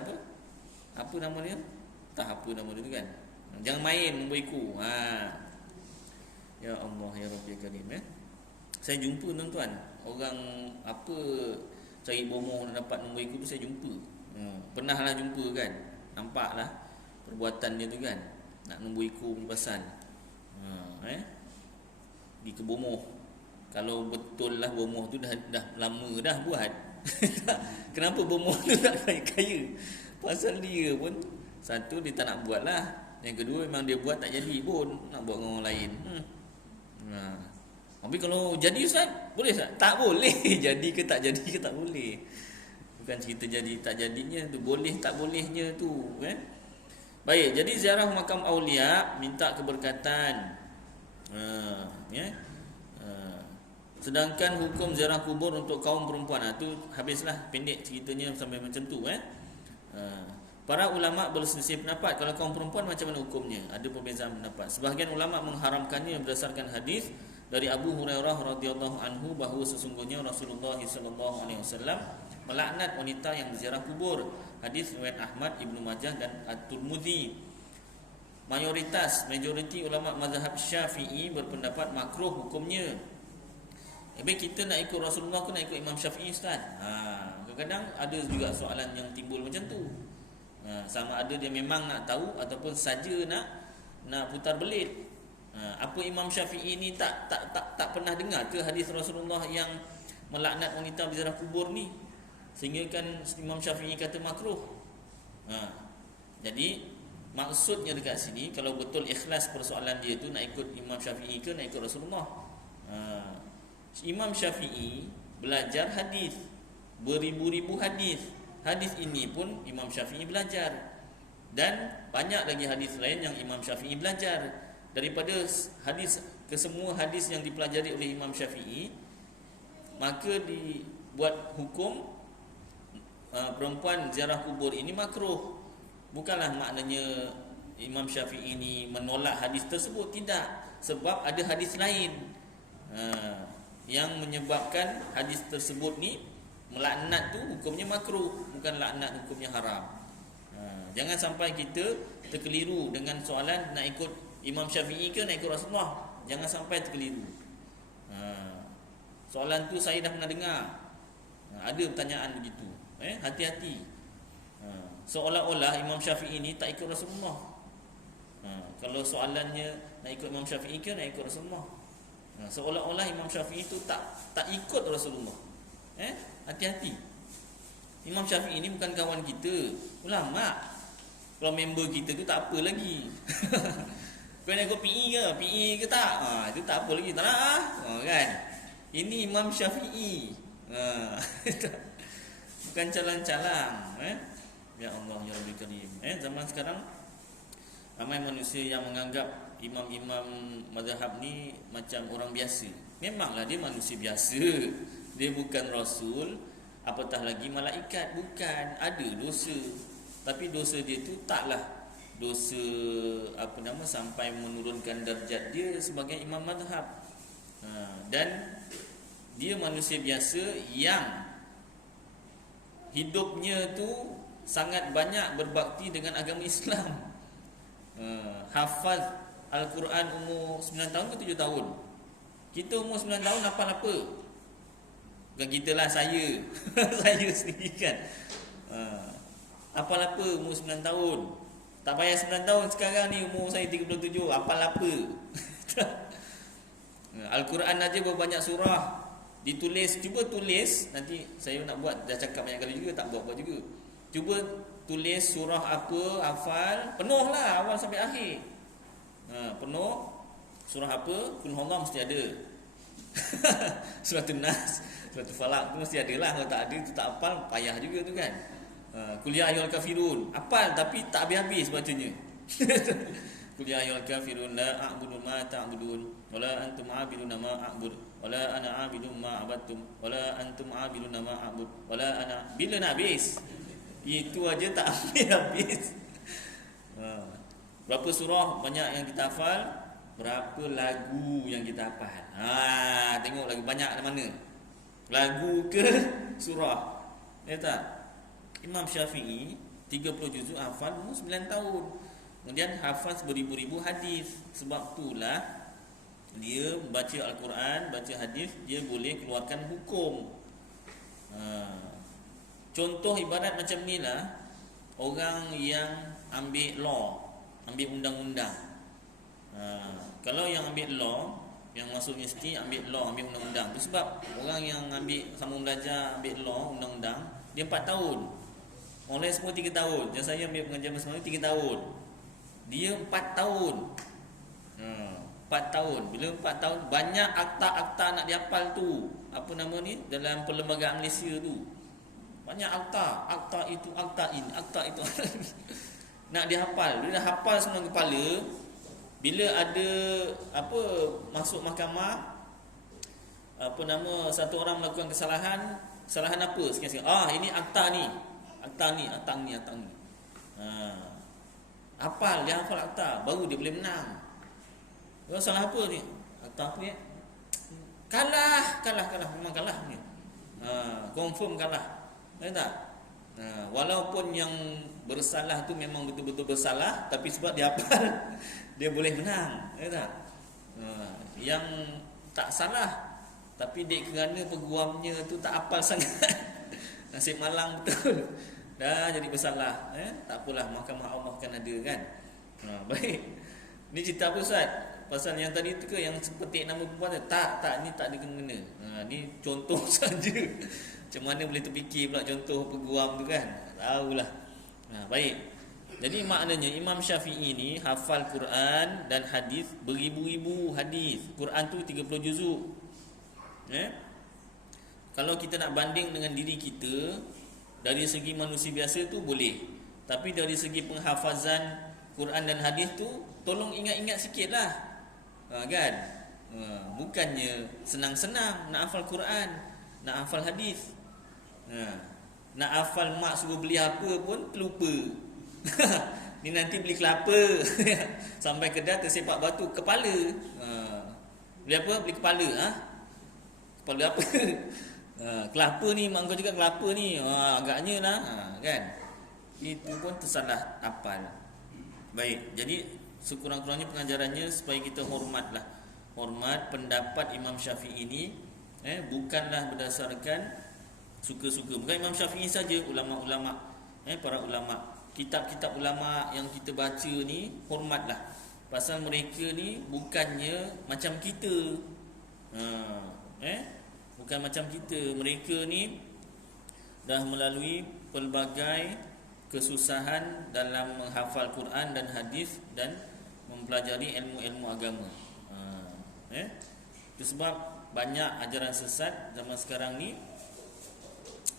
apa nama dia? Tak apa nama dia tu, kan. Jangan main nombor ekor. Ya Allah, ya Rabbi Karim. Saya jumpa tuan-tuan, orang cari bomoh nak dapat nombor ekor tu, saya jumpa. Pernah lah jumpa, kan. Nampak lah perbuatan dia tu, kan. Nak nombor ekor punya pasal. Di ke bomoh. Kalau betul lah bomoh tu dah lama dah buat, Kenapa bermohon tu tak kaya? Pasal dia pun, satu dia tak nak buat lah, yang kedua memang dia buat tak jadi pun, nak buat dengan orang lain. Tapi kalau jadi Ustaz, boleh tak? Tak boleh. Jadi ke tak jadi ke tak boleh. Bukan cerita jadi tak jadinya tu, boleh tak bolehnya tu, Baik, jadi ziarah makam aulia minta keberkatan. Sedangkan hukum ziarah kubur untuk kaum perempuan, tu habislah, pendek ceritanya sampai macam tu. Para ulama berselisih pendapat kalau kaum perempuan macam mana hukumnya. Ada perbezaan pendapat. Sebahagian ulama mengharamkannya berdasarkan hadis dari Abu Hurairah radhiyallahu anhu bahawa sesungguhnya Rasulullah sallallahu alaihi wasallam melaknat wanita yang berziarah kubur. Hadis riwayat Ahmad, Ibnu Majah dan At-Tirmidzi. Majoriti ulama mazhab Syafi'i berpendapat makruh hukumnya. Baik, kita nak ikut Rasulullah ke nak ikut Imam Syafi'i, Ustaz? Kadang-kadang ada juga soalan yang timbul macam tu. Sama ada dia memang nak tahu ataupun saja nak putar belit. Apa Imam Syafi'i ni tak pernah dengar ke hadis Rasulullah yang melaknat wanita berziarah kubur ni, sehingga kan Imam Syafi'i kata makruh. Jadi maksudnya dekat sini, kalau betul ikhlas persoalan dia tu nak ikut Imam Syafi'i ke nak ikut Rasulullah. Imam Syafi'i belajar hadis, beribu-ribu hadis. Hadis ini pun Imam Syafi'i belajar, dan banyak lagi hadis lain yang Imam Syafi'i belajar. Daripada kesemua hadis yang dipelajari oleh Imam Syafi'i, maka dibuat hukum perempuan ziarah kubur ini makruh. Bukanlah maknanya Imam Syafi'i ini menolak hadis tersebut, tidak. Sebab ada hadis lain yang menyebabkan hadis tersebut ni melaknat tu hukumnya makruh, bukan laknat hukumnya haram. Jangan sampai kita terkeliru dengan soalan nak ikut Imam Syafi'i ke nak ikut Rasulullah. Jangan sampai terkeliru. Soalan tu saya dah pernah dengar. Ada pertanyaan begitu. Hati-hati. Seolah-olah Imam Syafi'i ni tak ikut Rasulullah. Kalau soalannya nak ikut Imam Syafi'i ke nak ikut Rasulullah, seolah-olah Imam Syafi'i tu tak ikut Rasulullah. Hati-hati. Imam Syafi'i ni bukan kawan kita, ulama. Kalau member kita tu tak apa lagi. Kau nak ikut PE ke? PE ke tak? Itu tak apa lagi. Tak nak kan? Ini Imam Syafi'i. Bukan calang-calang. Ya Allah, ya Rabbil Karim. Zaman sekarang ramai manusia yang menganggap imam-imam mazhab ni macam orang biasa. Memanglah dia manusia biasa. Dia bukan rasul, apatah lagi malaikat, bukan. Ada dosa. Tapi dosa dia tu taklah dosa sampai menurunkan darjat dia sebagai imam mazhab. Dan dia manusia biasa yang hidupnya tu sangat banyak berbakti dengan agama Islam. Hafaz Al-Quran umur 9 tahun ke 7 tahun. Kita umur 9 tahun hafal apa? Bukan kita lah, saya. Saya sendiri kan. Hafal apa umur 9 tahun? Tak payah 9 tahun, sekarang ni umur saya 37, hafal apa? Al-Quran aja berbanyak surah. Ditulis, cuba tulis. Nanti saya nak buat, dah cakap banyak kali juga, tak buat juga. Cuba tulis surah apa, hafal, penuh lah awal sampai akhir. Penuh. Surah apa, Qul Huwallahu mesti ada. Surah An-Nas, Surah Al-Falaq tu mesti ada lah. Kalau tak ada tu tak hafal, payah juga tu kan. Qul ya ayyuhal kafirun, hafal tapi tak habis-habis bacanya. Qul ya ayyuhal kafirun la a'budu ma ta'budun wala antum 'abiduna ma a'bud wala ana 'abidum ma 'abadtum wala antum 'abiduna ma a'bud wala ana. Bila nak habis? Itu aja tak habis. Berapa surah banyak yang kita hafal, berapa lagu yang kita hafal. Tengok lagu banyak mana? Lagu ke surah? Ya tak? Imam Syafi'i 30 juzuk hafal umur 9 tahun. Kemudian hafaz beribu-ribu hadis. Sebab itulah dia baca Al-Quran, baca hadis, dia boleh keluarkan hukum. Contoh ibarat macam ni lah, orang yang ambil law, ambil undang-undang. Kalau yang ambil law, yang masuk universiti ambil law, ambil undang-undang. Itu sebab orang yang ambil sambung belajar ambil law, undang-undang, dia 4 tahun. Orang lain semua 3 tahun. Yang saya ambil pengajian bersama 3 tahun. Dia 4 tahun. 4 tahun. Bila 4 tahun, banyak akta-akta nak dihafal tu. Apa nama ni? Dalam perlembagaan Malaysia tu. Banyak akta. Akta itu, akta ini, akta itu. Nak dihafal. Bila dah hafal semua kepala, bila ada apa masuk mahkamah, apa nama, satu orang melakukan kesalahan, kesalahan apa sekian-sekian. Ini akta ni. Akta ni, akta ni, akta ni. Hafal, dia hafal akta, baru dia boleh menang. Kalau salah apa ni? Akta apa ya? Kalah, memang kalah ni. Confirm kalah. Tahu tak? Walaupun yang bersalah tu memang betul-betul bersalah, tapi sebab dia hafal, dia boleh menang. Tahu tak? Yang tak salah, tapi dek kerana peguamnya tu tak hafal sangat, nasib malang betul, dah jadi bersalah. Tak apalah, mahkamah Allah kan ada kan. Baik. Ni cerita apa Ustaz? Pasal yang tadi tu ke yang petik nama perempuan tu? Tak, ni tak ada kena-kena. Ni contoh saja. Macam mana boleh terfikir pula contoh peguam tu kan? Tahulah. Baik. Jadi maknanya Imam Syafi'i ni hafal Quran dan hadis beribu-ribu hadis. Quran tu 30 juzuk. Kalau kita nak banding dengan diri kita, dari segi manusia biasa tu boleh. Tapi dari segi penghafazan Quran dan hadis tu, tolong ingat-ingat sikitlah. Kan? Bukannya senang-senang nak hafal Quran, nak hafal hadis. Nak hafal mak suruh beli apa pun terlupa. Ni nanti beli kelapa. Sampai kedai tersepak batu kepala. Beli apa? Beli kepala. Kepala apa? Kelapa ni, mak kau juga kelapa ni. Agaknya lah. Kan? Itu pun tersalah hafal. Baik, jadi sekurang-kurangnya pengajarannya supaya kita hormatlah. Hormat pendapat Imam Syafi'i ini, bukanlah berdasarkan suka-suka. Bukan Imam Syafi'i saja, ulama-ulama, para ulama, kitab-kitab ulama yang kita baca ni, hormatlah. Pasal mereka ni bukannya macam kita. Bukan macam kita. Mereka ni dah melalui pelbagai kesusahan dalam menghafal Quran dan hadis dan mempelajari ilmu-ilmu agama. Itu sebab banyak ajaran sesat zaman sekarang ni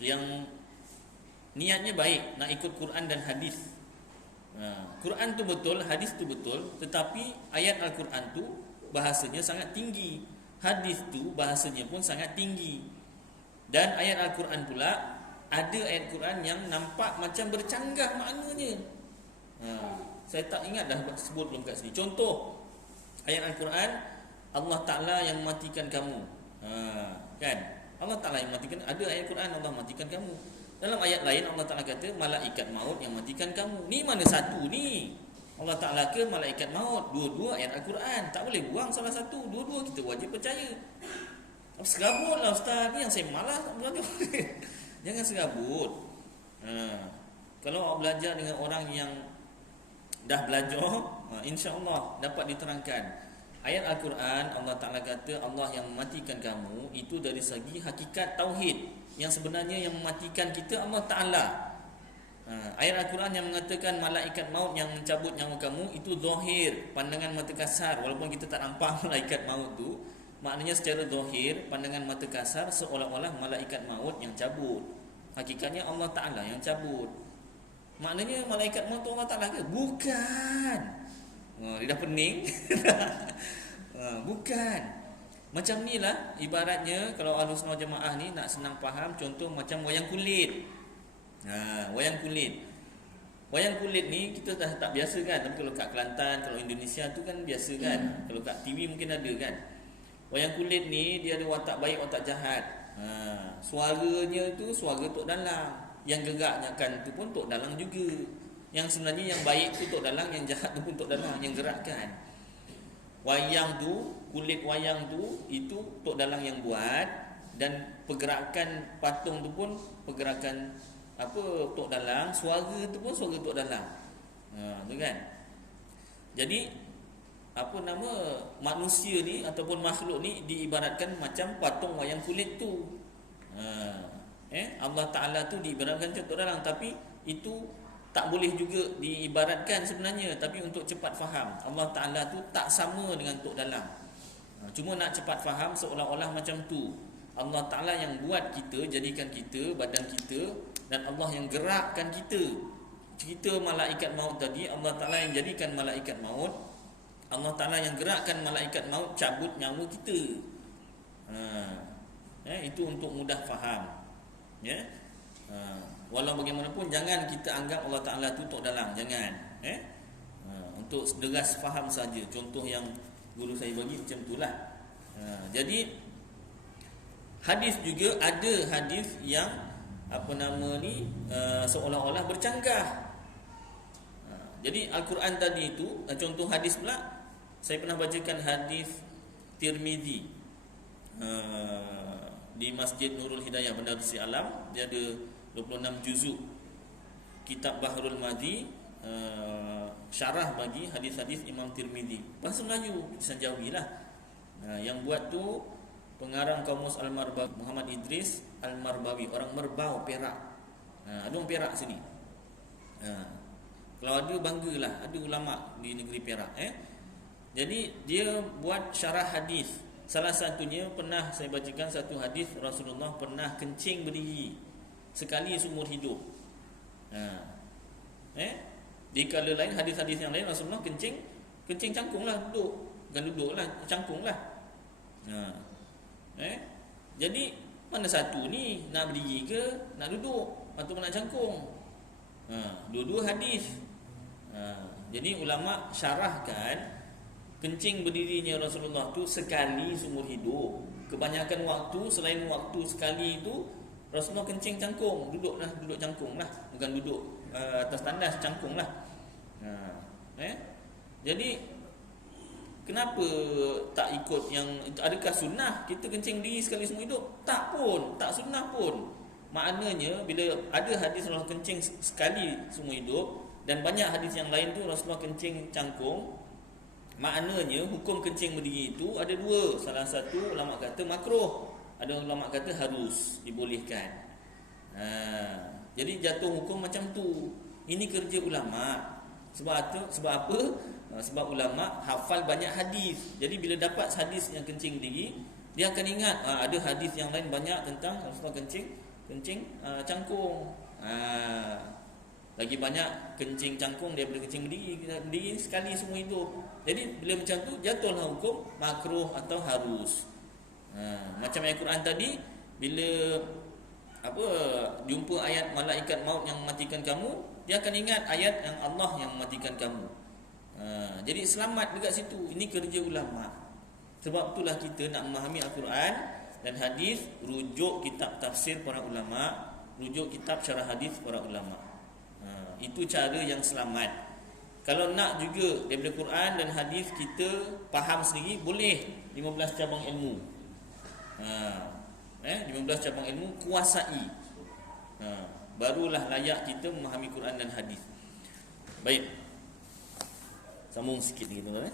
yang niatnya baik, nak ikut Quran dan hadis. Quran tu betul, hadis tu betul, tetapi ayat Al-Quran tu bahasanya sangat tinggi, hadis tu bahasanya pun sangat tinggi. Dan ayat Al-Quran pula, ada ayat Quran yang nampak macam bercanggah maknanya. Saya tak ingat dah sebut belum kat sini. Contoh ayat Al-Quran, Allah Ta'ala yang mematikan kamu. Kan? Allah Ta'ala yang mematikan. Ada ayat Quran Allah matikan kamu. Dalam ayat lain Allah Ta'ala kata malaikat maut yang matikan kamu. Ni mana satu ni? Allah Ta'ala ke malaikat maut? Dua-dua ayat Al-Quran. Tak boleh buang salah satu. Dua-dua kita wajib percaya. Serabut lah Ustaz. Ni yang saya malas nak belajar. Jangan serabut. Kalau awak belajar dengan orang yang dah belajar, insya-Allah dapat diterangkan. Ayat Al-Quran Allah Ta'ala kata Allah yang mematikan kamu, itu dari segi hakikat tauhid. Yang sebenarnya yang mematikan kita Allah Ta'ala. Ayat Al-Quran yang mengatakan malaikat maut yang mencabut nyawa kamu, itu zahir, pandangan mata kasar. Walaupun kita tak nampak malaikat maut tu, maknanya secara zahir, pandangan mata kasar, seolah-olah malaikat maut yang cabut. Hakikatnya Allah Ta'ala yang cabut. Maknanya malaikat maut tu Allah Ta'ala ke? Bukan. Dia dah pening. Bukan. Macam ni lah ibaratnya, kalau Ahlus Sunnah Jamaah ni nak senang faham, contoh macam wayang kulit. Wayang kulit. Wayang kulit ni kita dah tak biasa kan. Tapi kalau kat Kelantan, kalau Indonesia tu kan biasa kan. Kalau kat TV mungkin ada kan. Wayang kulit ni dia ada watak baik, watak jahat. Suaranya tu suara Tok Dalang. Yang gerakkan tu pun Tok Dalang juga. Yang sebenarnya yang baik tu Tok Dalang, yang jahat tu pun Tok Dalang yang gerakkan. Wayang tu, kulit wayang tu, itu Tok Dalang yang buat. Dan pergerakan patung tu pun pergerakan Tok Dalang. Suara tu pun suara Tok Dalang. Tu kan. Jadi apa nama manusia ni ataupun makhluk ni diibaratkan macam patung wayang kulit tu. Allah Ta'ala tu diibaratkan contoh dalam, tapi itu tak boleh juga diibaratkan sebenarnya, tapi untuk cepat faham Allah Ta'ala tu tak sama dengan tok dalam. Cuma nak cepat faham seolah-olah macam tu. Allah Ta'ala yang buat kita, jadikan kita, badan kita, dan Allah yang gerakkan kita. Cerita malaikat maut tadi, Allah Ta'ala yang jadikan malaikat maut, Allah Ta'ala yang gerakkan malaikat maut cabut nyawa kita. Itu untuk mudah faham. Ya. Walau bagaimanapun jangan kita anggap Allah Ta'ala tu tok dalam, jangan. Untuk deras faham saja. Contoh yang guru saya bagi macam itulah. Jadi hadis juga ada hadis yang apa nama ni seolah-olah bercanggah. Jadi Al-Quran tadi itu, contoh hadis pula, saya pernah bacakan hadis Tirmizi di Masjid Nurul Hidayah Bandar Seri Alam. Dia ada 26 juzuk kitab Bahrul Madi, syarah bagi hadis-hadis Imam Tirmizi. Bahasa Melayu Sanjawi lah. Yang buat tu pengarang Kamus Al-Marbawi, Muhammad Idris Al-Marbawi, orang Merbau, Perak. Ada orang Perak sini. Kalau ada banggalah, ada ulama di negeri Perak. Jadi dia buat syarah hadis. Salah satunya pernah saya bacakan satu hadis, Rasulullah pernah kencing berdiri sekali seumur hidup. Di kala lain, hadis-hadis yang lain, Rasulullah kencing cangkunglah, duduk. Bukan duduklah, cangkunglah. Jadi mana satu ni, nak berdiri ke nak duduk ataupun nak cangkung? Dua-dua hadis. Jadi ulama syarahkan kencing berdirinya Rasulullah tu sekali seumur hidup. Kebanyakan waktu, selain waktu sekali itu, Rasulullah kencing cangkung, duduk cangkung lah, bukan duduk atas tandas, cangkung lah. Jadi kenapa tak ikut yang, adakah sunnah kita kencing diri sekali seumur hidup? Tak pun, tak sunnah pun. Maknanya bila ada hadis Rasulullah kencing sekali seumur hidup dan banyak hadis yang lain tu Rasulullah kencing cangkung, maknanya hukum kencing berdiri itu ada dua. Salah satu ulama kata makruh, ada ulama kata harus dibolehkan. Jadi jatuh hukum macam tu. Ini kerja ulama. Sebab apa? Sebab ulama hafal banyak hadis. Jadi bila dapat hadis yang kencing berdiri, dia akan ingat ada hadis yang lain banyak tentang Rasulullah kencing cangkung. Lagi banyak kencing cangkung daripada kencing berdiri sekali semua hidup. Jadi bila macam tu, jatuhlah hukum makruh atau harus. Macam ayat Quran tadi, bila jumpa ayat malaikat maut yang mematikan kamu, dia akan ingat ayat yang Allah yang mematikan kamu. Jadi selamat dekat situ. Ini kerja ulama. Sebab itulah kita nak memahami Al-Quran dan hadis, rujuk kitab tafsir para ulama, rujuk kitab syarah hadis para ulama. Itu cara yang selamat. Kalau nak juga daripada Quran dan hadis kita faham sendiri, boleh 15 cabang ilmu. 15 cabang ilmu kuasai. Barulah layak kita memahami Quran dan hadis. Baik. Sambung sikit lagi tuan-tuan.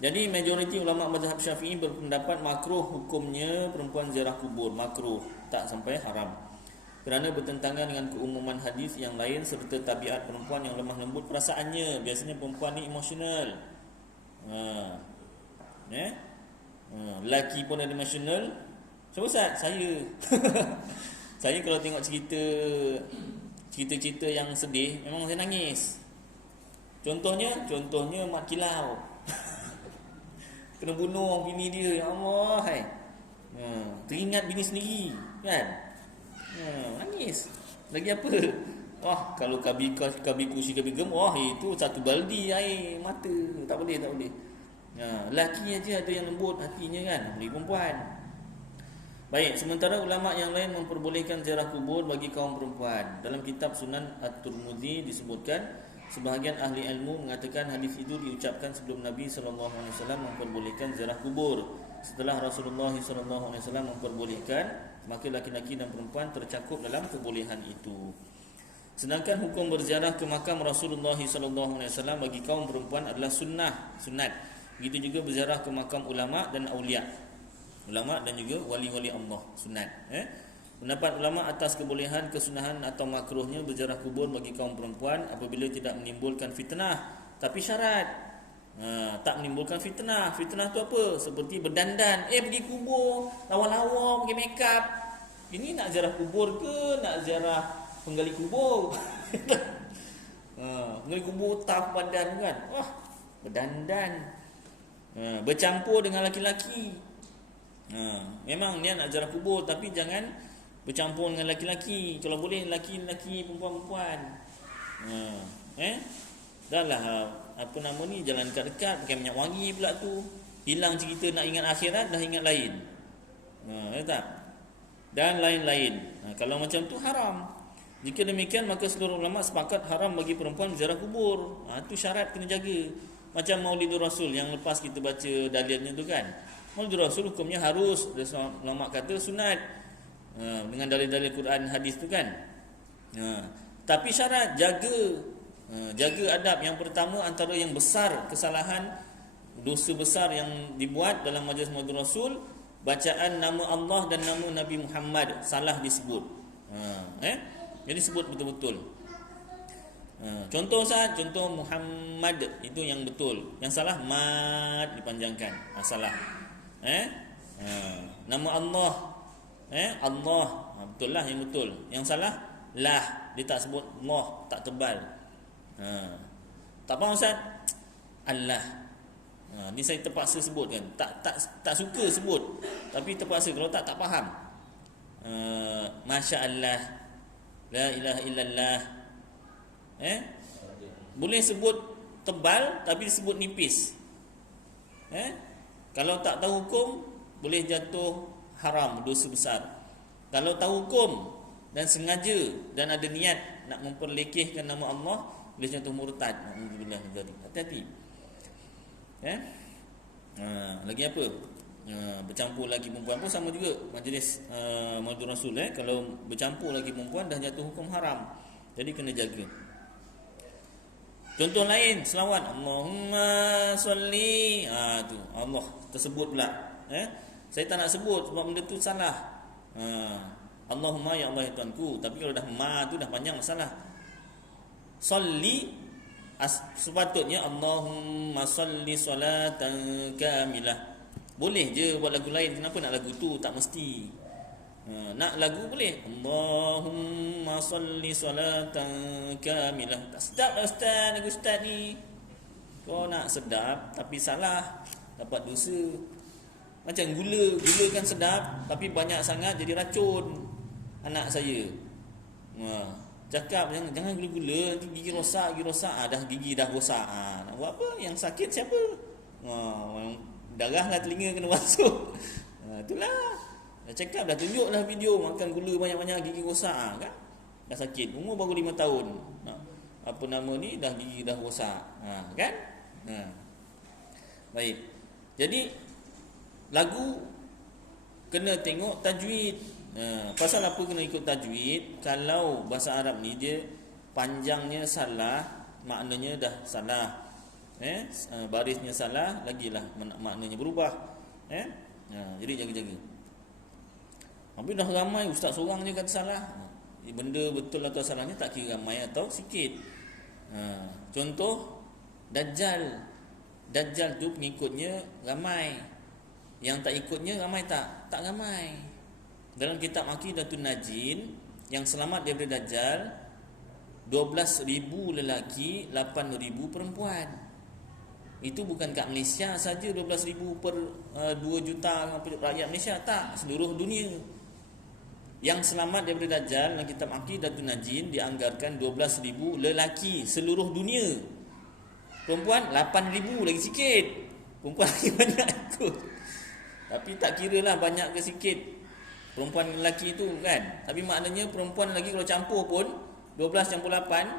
Jadi majoriti ulama mazhab Syafi'i berpendapat makruh hukumnya perempuan ziarah kubur, makruh, tak sampai haram. Kerana bertentangan dengan keumuman hadis yang lain serta tabiat perempuan yang lemah lembut perasaannya. Biasanya perempuan ni emosional. Lelaki pun ada emosional. Siapa Ustaz? Saya. Saya kalau tengok cerita-cerita yang sedih, memang saya nangis. Contohnya Mak Kilau. Kena bunuh bini dia, ya Allah. Teringat bini sendiri, kan? Nangis. Lagi apa? Wah, kalau kabi kusi kabi gem, wah itu satu baldi air mata. Tak boleh. Lelaki aja ada yang lembut hatinya, kan? Boleh perempuan. Baik, sementara ulama yang lain memperbolehkan ziarah kubur bagi kaum perempuan. Dalam kitab Sunan At-Tirmidzi disebutkan, sebahagian ahli ilmu mengatakan hadis itu diucapkan sebelum Nabi SAW memperbolehkan ziarah kubur. Setelah Rasulullah SAW memperbolehkan, maka laki-laki dan perempuan tercakup dalam kebolehan itu. Sedangkan hukum berziarah ke makam Rasulullah SAW bagi kaum perempuan adalah sunat. Begitu juga berziarah ke makam ulama dan aulia. Ulama dan juga wali-wali Allah, sunat. Pendapat ulama atas kebolehan, kesunahan atau makruhnya berziarah kubur bagi kaum perempuan apabila tidak menimbulkan fitnah. Tapi syarat tak menimbulkan fitnah. Fitnah tu apa? Seperti berdandan, pergi kubur, lawa-lawa, pakai makeup. Ini nak ziarah kubur ke nak ziarah penggali kubur? Penggali kubur tak badan kan. Wah, berdandan. Bercampur dengan laki-laki. Memang dia nak ziarah kubur, tapi jangan bercampur dengan laki-laki. Kalau boleh laki-laki, perempuan-perempuan. Dah lah, apa nama ni, jalan dekat-dekat pakai minyak wangi pula tu. Hilang cerita nak ingat akhirat, dah ingat lain. Tak? Dan lain-lain. Kalau macam tu haram. Jika demikian, maka seluruh ulama sepakat haram bagi perempuan ziarah kubur. Itu syarat kena jaga. Macam Maulidur Rasul yang lepas kita baca dalilnya tu kan. Maulidur Rasul hukumnya harus, ulama kata sunat, dengan dalil-dalil Quran hadis tu kan. Tapi syarat jaga adab. Yang pertama, antara yang besar kesalahan, dosa besar yang dibuat dalam majlis Maulidur Rasul, bacaan nama Allah dan nama Nabi Muhammad salah disebut. Jadi sebut betul-betul. Contoh Muhammad itu yang betul. Yang salah mad dipanjangkan. Salah. Nama Allah, Allah, betul lah yang betul. Yang salah lah, dia tak sebut Allah, tak tebal. Tak faham Ustaz? Allah. Ni saya terpaksa sebut kan. Tak suka sebut, tapi terpaksa. Kalau tak faham. Masya Allah, la ilaha illallah. Boleh sebut tebal tapi sebut nipis. Kalau tak tahu hukum, boleh jatuh haram, dosa besar. Kalau tahu hukum dan sengaja dan ada niat nak memperlekehkan nama Allah, boleh jatuh murtad. Alhamdulillah. Hati-hati. Lagi apa? Bercampur lagi perempuan pun sama juga. Majlis Maulidur Rasul, kalau bercampur lagi perempuan dah jatuh hukum haram. Jadi kena jaga. Contoh lain, selawat Allahumma salli, tu Allah tersebut pula. Saya tak nak sebut sebab benda tu salah. Allahumma, ya Allah ya Tuhanku. Tapi kalau dah ma tu dah panjang, salah. Salli, sepatutnya Allahumma salli salatan kamilah. Boleh je buat lagu lain. Kenapa nak lagu tu? Tak mesti. Nak lagu boleh, Allahumma salli salatan kamilah. Tak sedap lah Ustaz, lagu Ustaz ni. Kau nak sedap tapi salah, dapat dosa. Macam gula kan sedap, tapi banyak sangat jadi racun. Anak saya cakap jangan gula-gula, nanti gigi rosak. Dah gigi dah rosak. Nak buat apa? Yang sakit siapa? Darah lah telinga kena masuk. Itulah. Dah cakap, dah tunjuk lah video makan gula banyak-banyak gigi rosak kan. Dah sakit, umur baru 5 tahun. Apa nama ni, dah gigi dah rosak. Kan? Baik. Jadi lagu kena tengok tajwid. Pasal apa kena ikut tajwid? Kalau bahasa Arab ni dia panjangnya salah, maknanya dah salah. Barisnya salah, lagilah maknanya berubah. Jadi jaga-jaga. Habis dah ramai, ustaz seorang je kata salah. Benda betul atau salahnya tak kira ramai atau sikit. Contoh Dajjal. Dajjal tu pengikutnya ramai. Yang tak ikutnya ramai tak? Tak ramai. Dalam kitab Aqidatun Najin, yang selamat daripada Dajjal 12,000 lelaki, 8,000 perempuan. Itu bukan kat Malaysia saja 12,000 per 2 juta rakyat Malaysia. Tak, seluruh dunia. Yang selamat daripada Dajjal dalam kitab Aqidatun Najin dianggarkan 12,000 lelaki seluruh dunia. Perempuan 8,000, lagi sikit. Perempuan lagi banyak ikut. Tapi tak kira lah banyak ke sikit perempuan lelaki tu kan. Tapi maknanya perempuan lagi kalau campur pun 12 campur 8,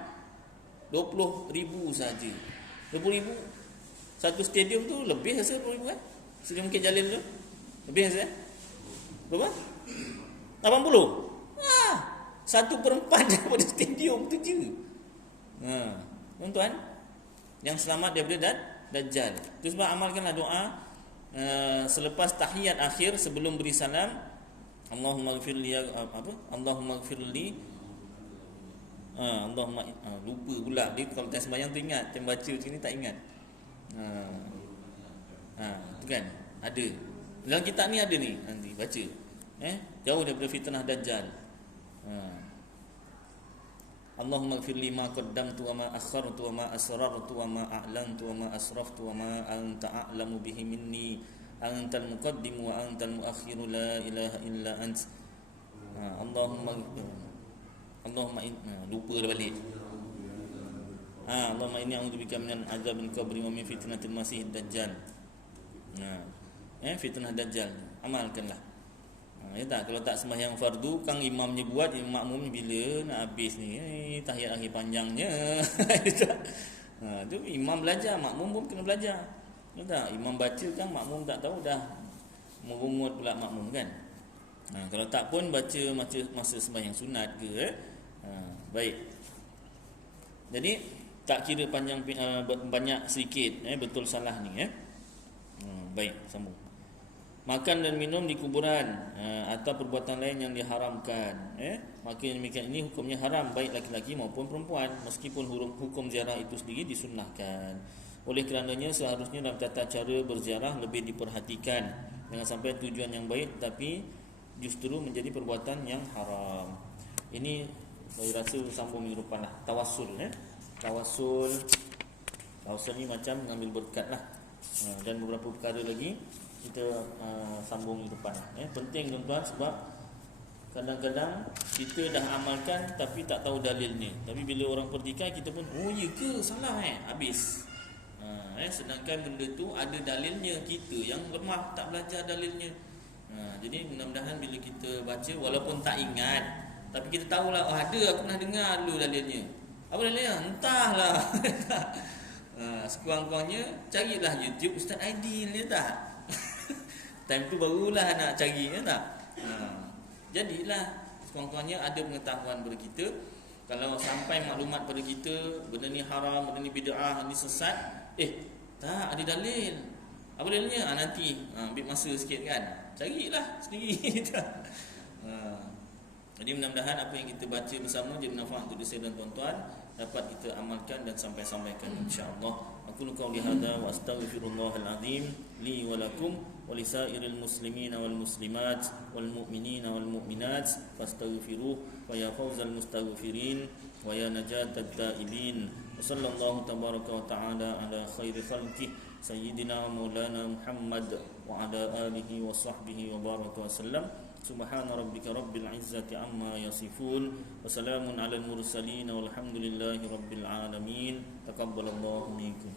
20,000 saja. 20,000. Satu stadium tu lebih rasa 20,000 kan? Stadium Bukit Jalil tu lebih rasa. Berapa? 80. 1/4 daripada stadium tu je. Tuan-tuan, yang selamat daripada Dajjal. Itu sebab amalkanlah doa selepas tahiyat akhir sebelum beri salam, Allahumma ighfirli Allahumma ighfirli Allahumma lupa pula dia kalau tak sembahyang tu ingat, time baca macam ni tak ingat. Tu kan ada dalam kitab ni, ada ni, nanti baca jauh daripada fitnah Dajjal. Allahumma ighfirli ma qaddamtu wa ma akhartu wa ma asrartu wa ma a'lantu wa ma asraftu wa ma anta a'lamu bihi minni antal muqaddim wa antal muakhiru la ilaha illa ant. Allahumma lupa dah balik. Allahumma inni a'udzubika min azabil qabri wa min fitnatil masih dajjal. Fitnah Dajjal amalkanlah. Ya tak, kalau tak sembahyang fardu kang imamnya buat, makmum bila nak habis ni tahiyat akhir panjangnya. Tu imam belajar, makmum pun kena belajar. Ya tak, imam baca kan makmum tak tahu dah merungut pula makmum kan. Kalau tak pun baca masa sembahyang sunat ke. Baik. Jadi tak kira panjang banyak sedikit, betul salah ni. Baik, sambung. Makan dan minum di kuburan atau perbuatan lain yang diharamkan, maka yang demikian ini hukumnya haram baik laki-laki maupun perempuan, meskipun hukum ziarah itu sendiri disunnahkan. Oleh kerananya seharusnya dalam tata cara berziarah lebih diperhatikan, jangan sampai tujuan yang baik tapi justru menjadi perbuatan yang haram. Ini saya rasa sambung minggu depan lah. Tawassul, Tawassul ni macam mengambil berkat lah. Dan beberapa perkara lagi kita sambung minggu depan. Penting tuan-tuan, sebab kadang-kadang kita dah amalkan tapi tak tahu dalilnya. Tapi bila orang pertikaian kita pun, oh ya ke, salah habis. Sedangkan benda tu ada dalilnya, kita yang lemah tak belajar dalilnya. Jadi mudah-mudahan bila kita baca, walaupun tak ingat, tapi kita tahulah, ada, aku pernah dengar dulu dalilnya. Apa dalilnya? Entahlah. Sekurang-kurangnya carilah YouTube Ustaz Aidil, ya tak? Time tu barulah nak cari, ya tak? Jadilah sekurang-kurangnya ada pengetahuan pada kita. Kalau sampai maklumat pada kita benda ni haram, benda ni bid'ah, ni sesat, tak ada dalil. Apa dalilnya? Nanti ambil masa sikit kan, carilah sendiri. Jadi mudah-mudahan apa yang kita baca bersama jadi manfaat untuk saya dan tuan-tuan, dapat kita amalkan dan sampaikan insya-Allah. Aku qauli hadza wa astaghfirullahal azim li wa lakum wa lisairil muslimina wal muslimat wal mu'minina wal mu'minat fastaghfiruh wa ya fawzal mustaghfirin wa ya najatat taibin. Wa sallallahu tabaraka wa ta'ala ala khairi khalqih sayyidina maulana Muhammad wa ala alihi wa sahbihi wa baraka wa sallam. Subhana rabbika rabbil izzati amma yasifun wa salamun alal mursalin walhamdulillahi rabbil alamin. Taqabbalallahu minkum.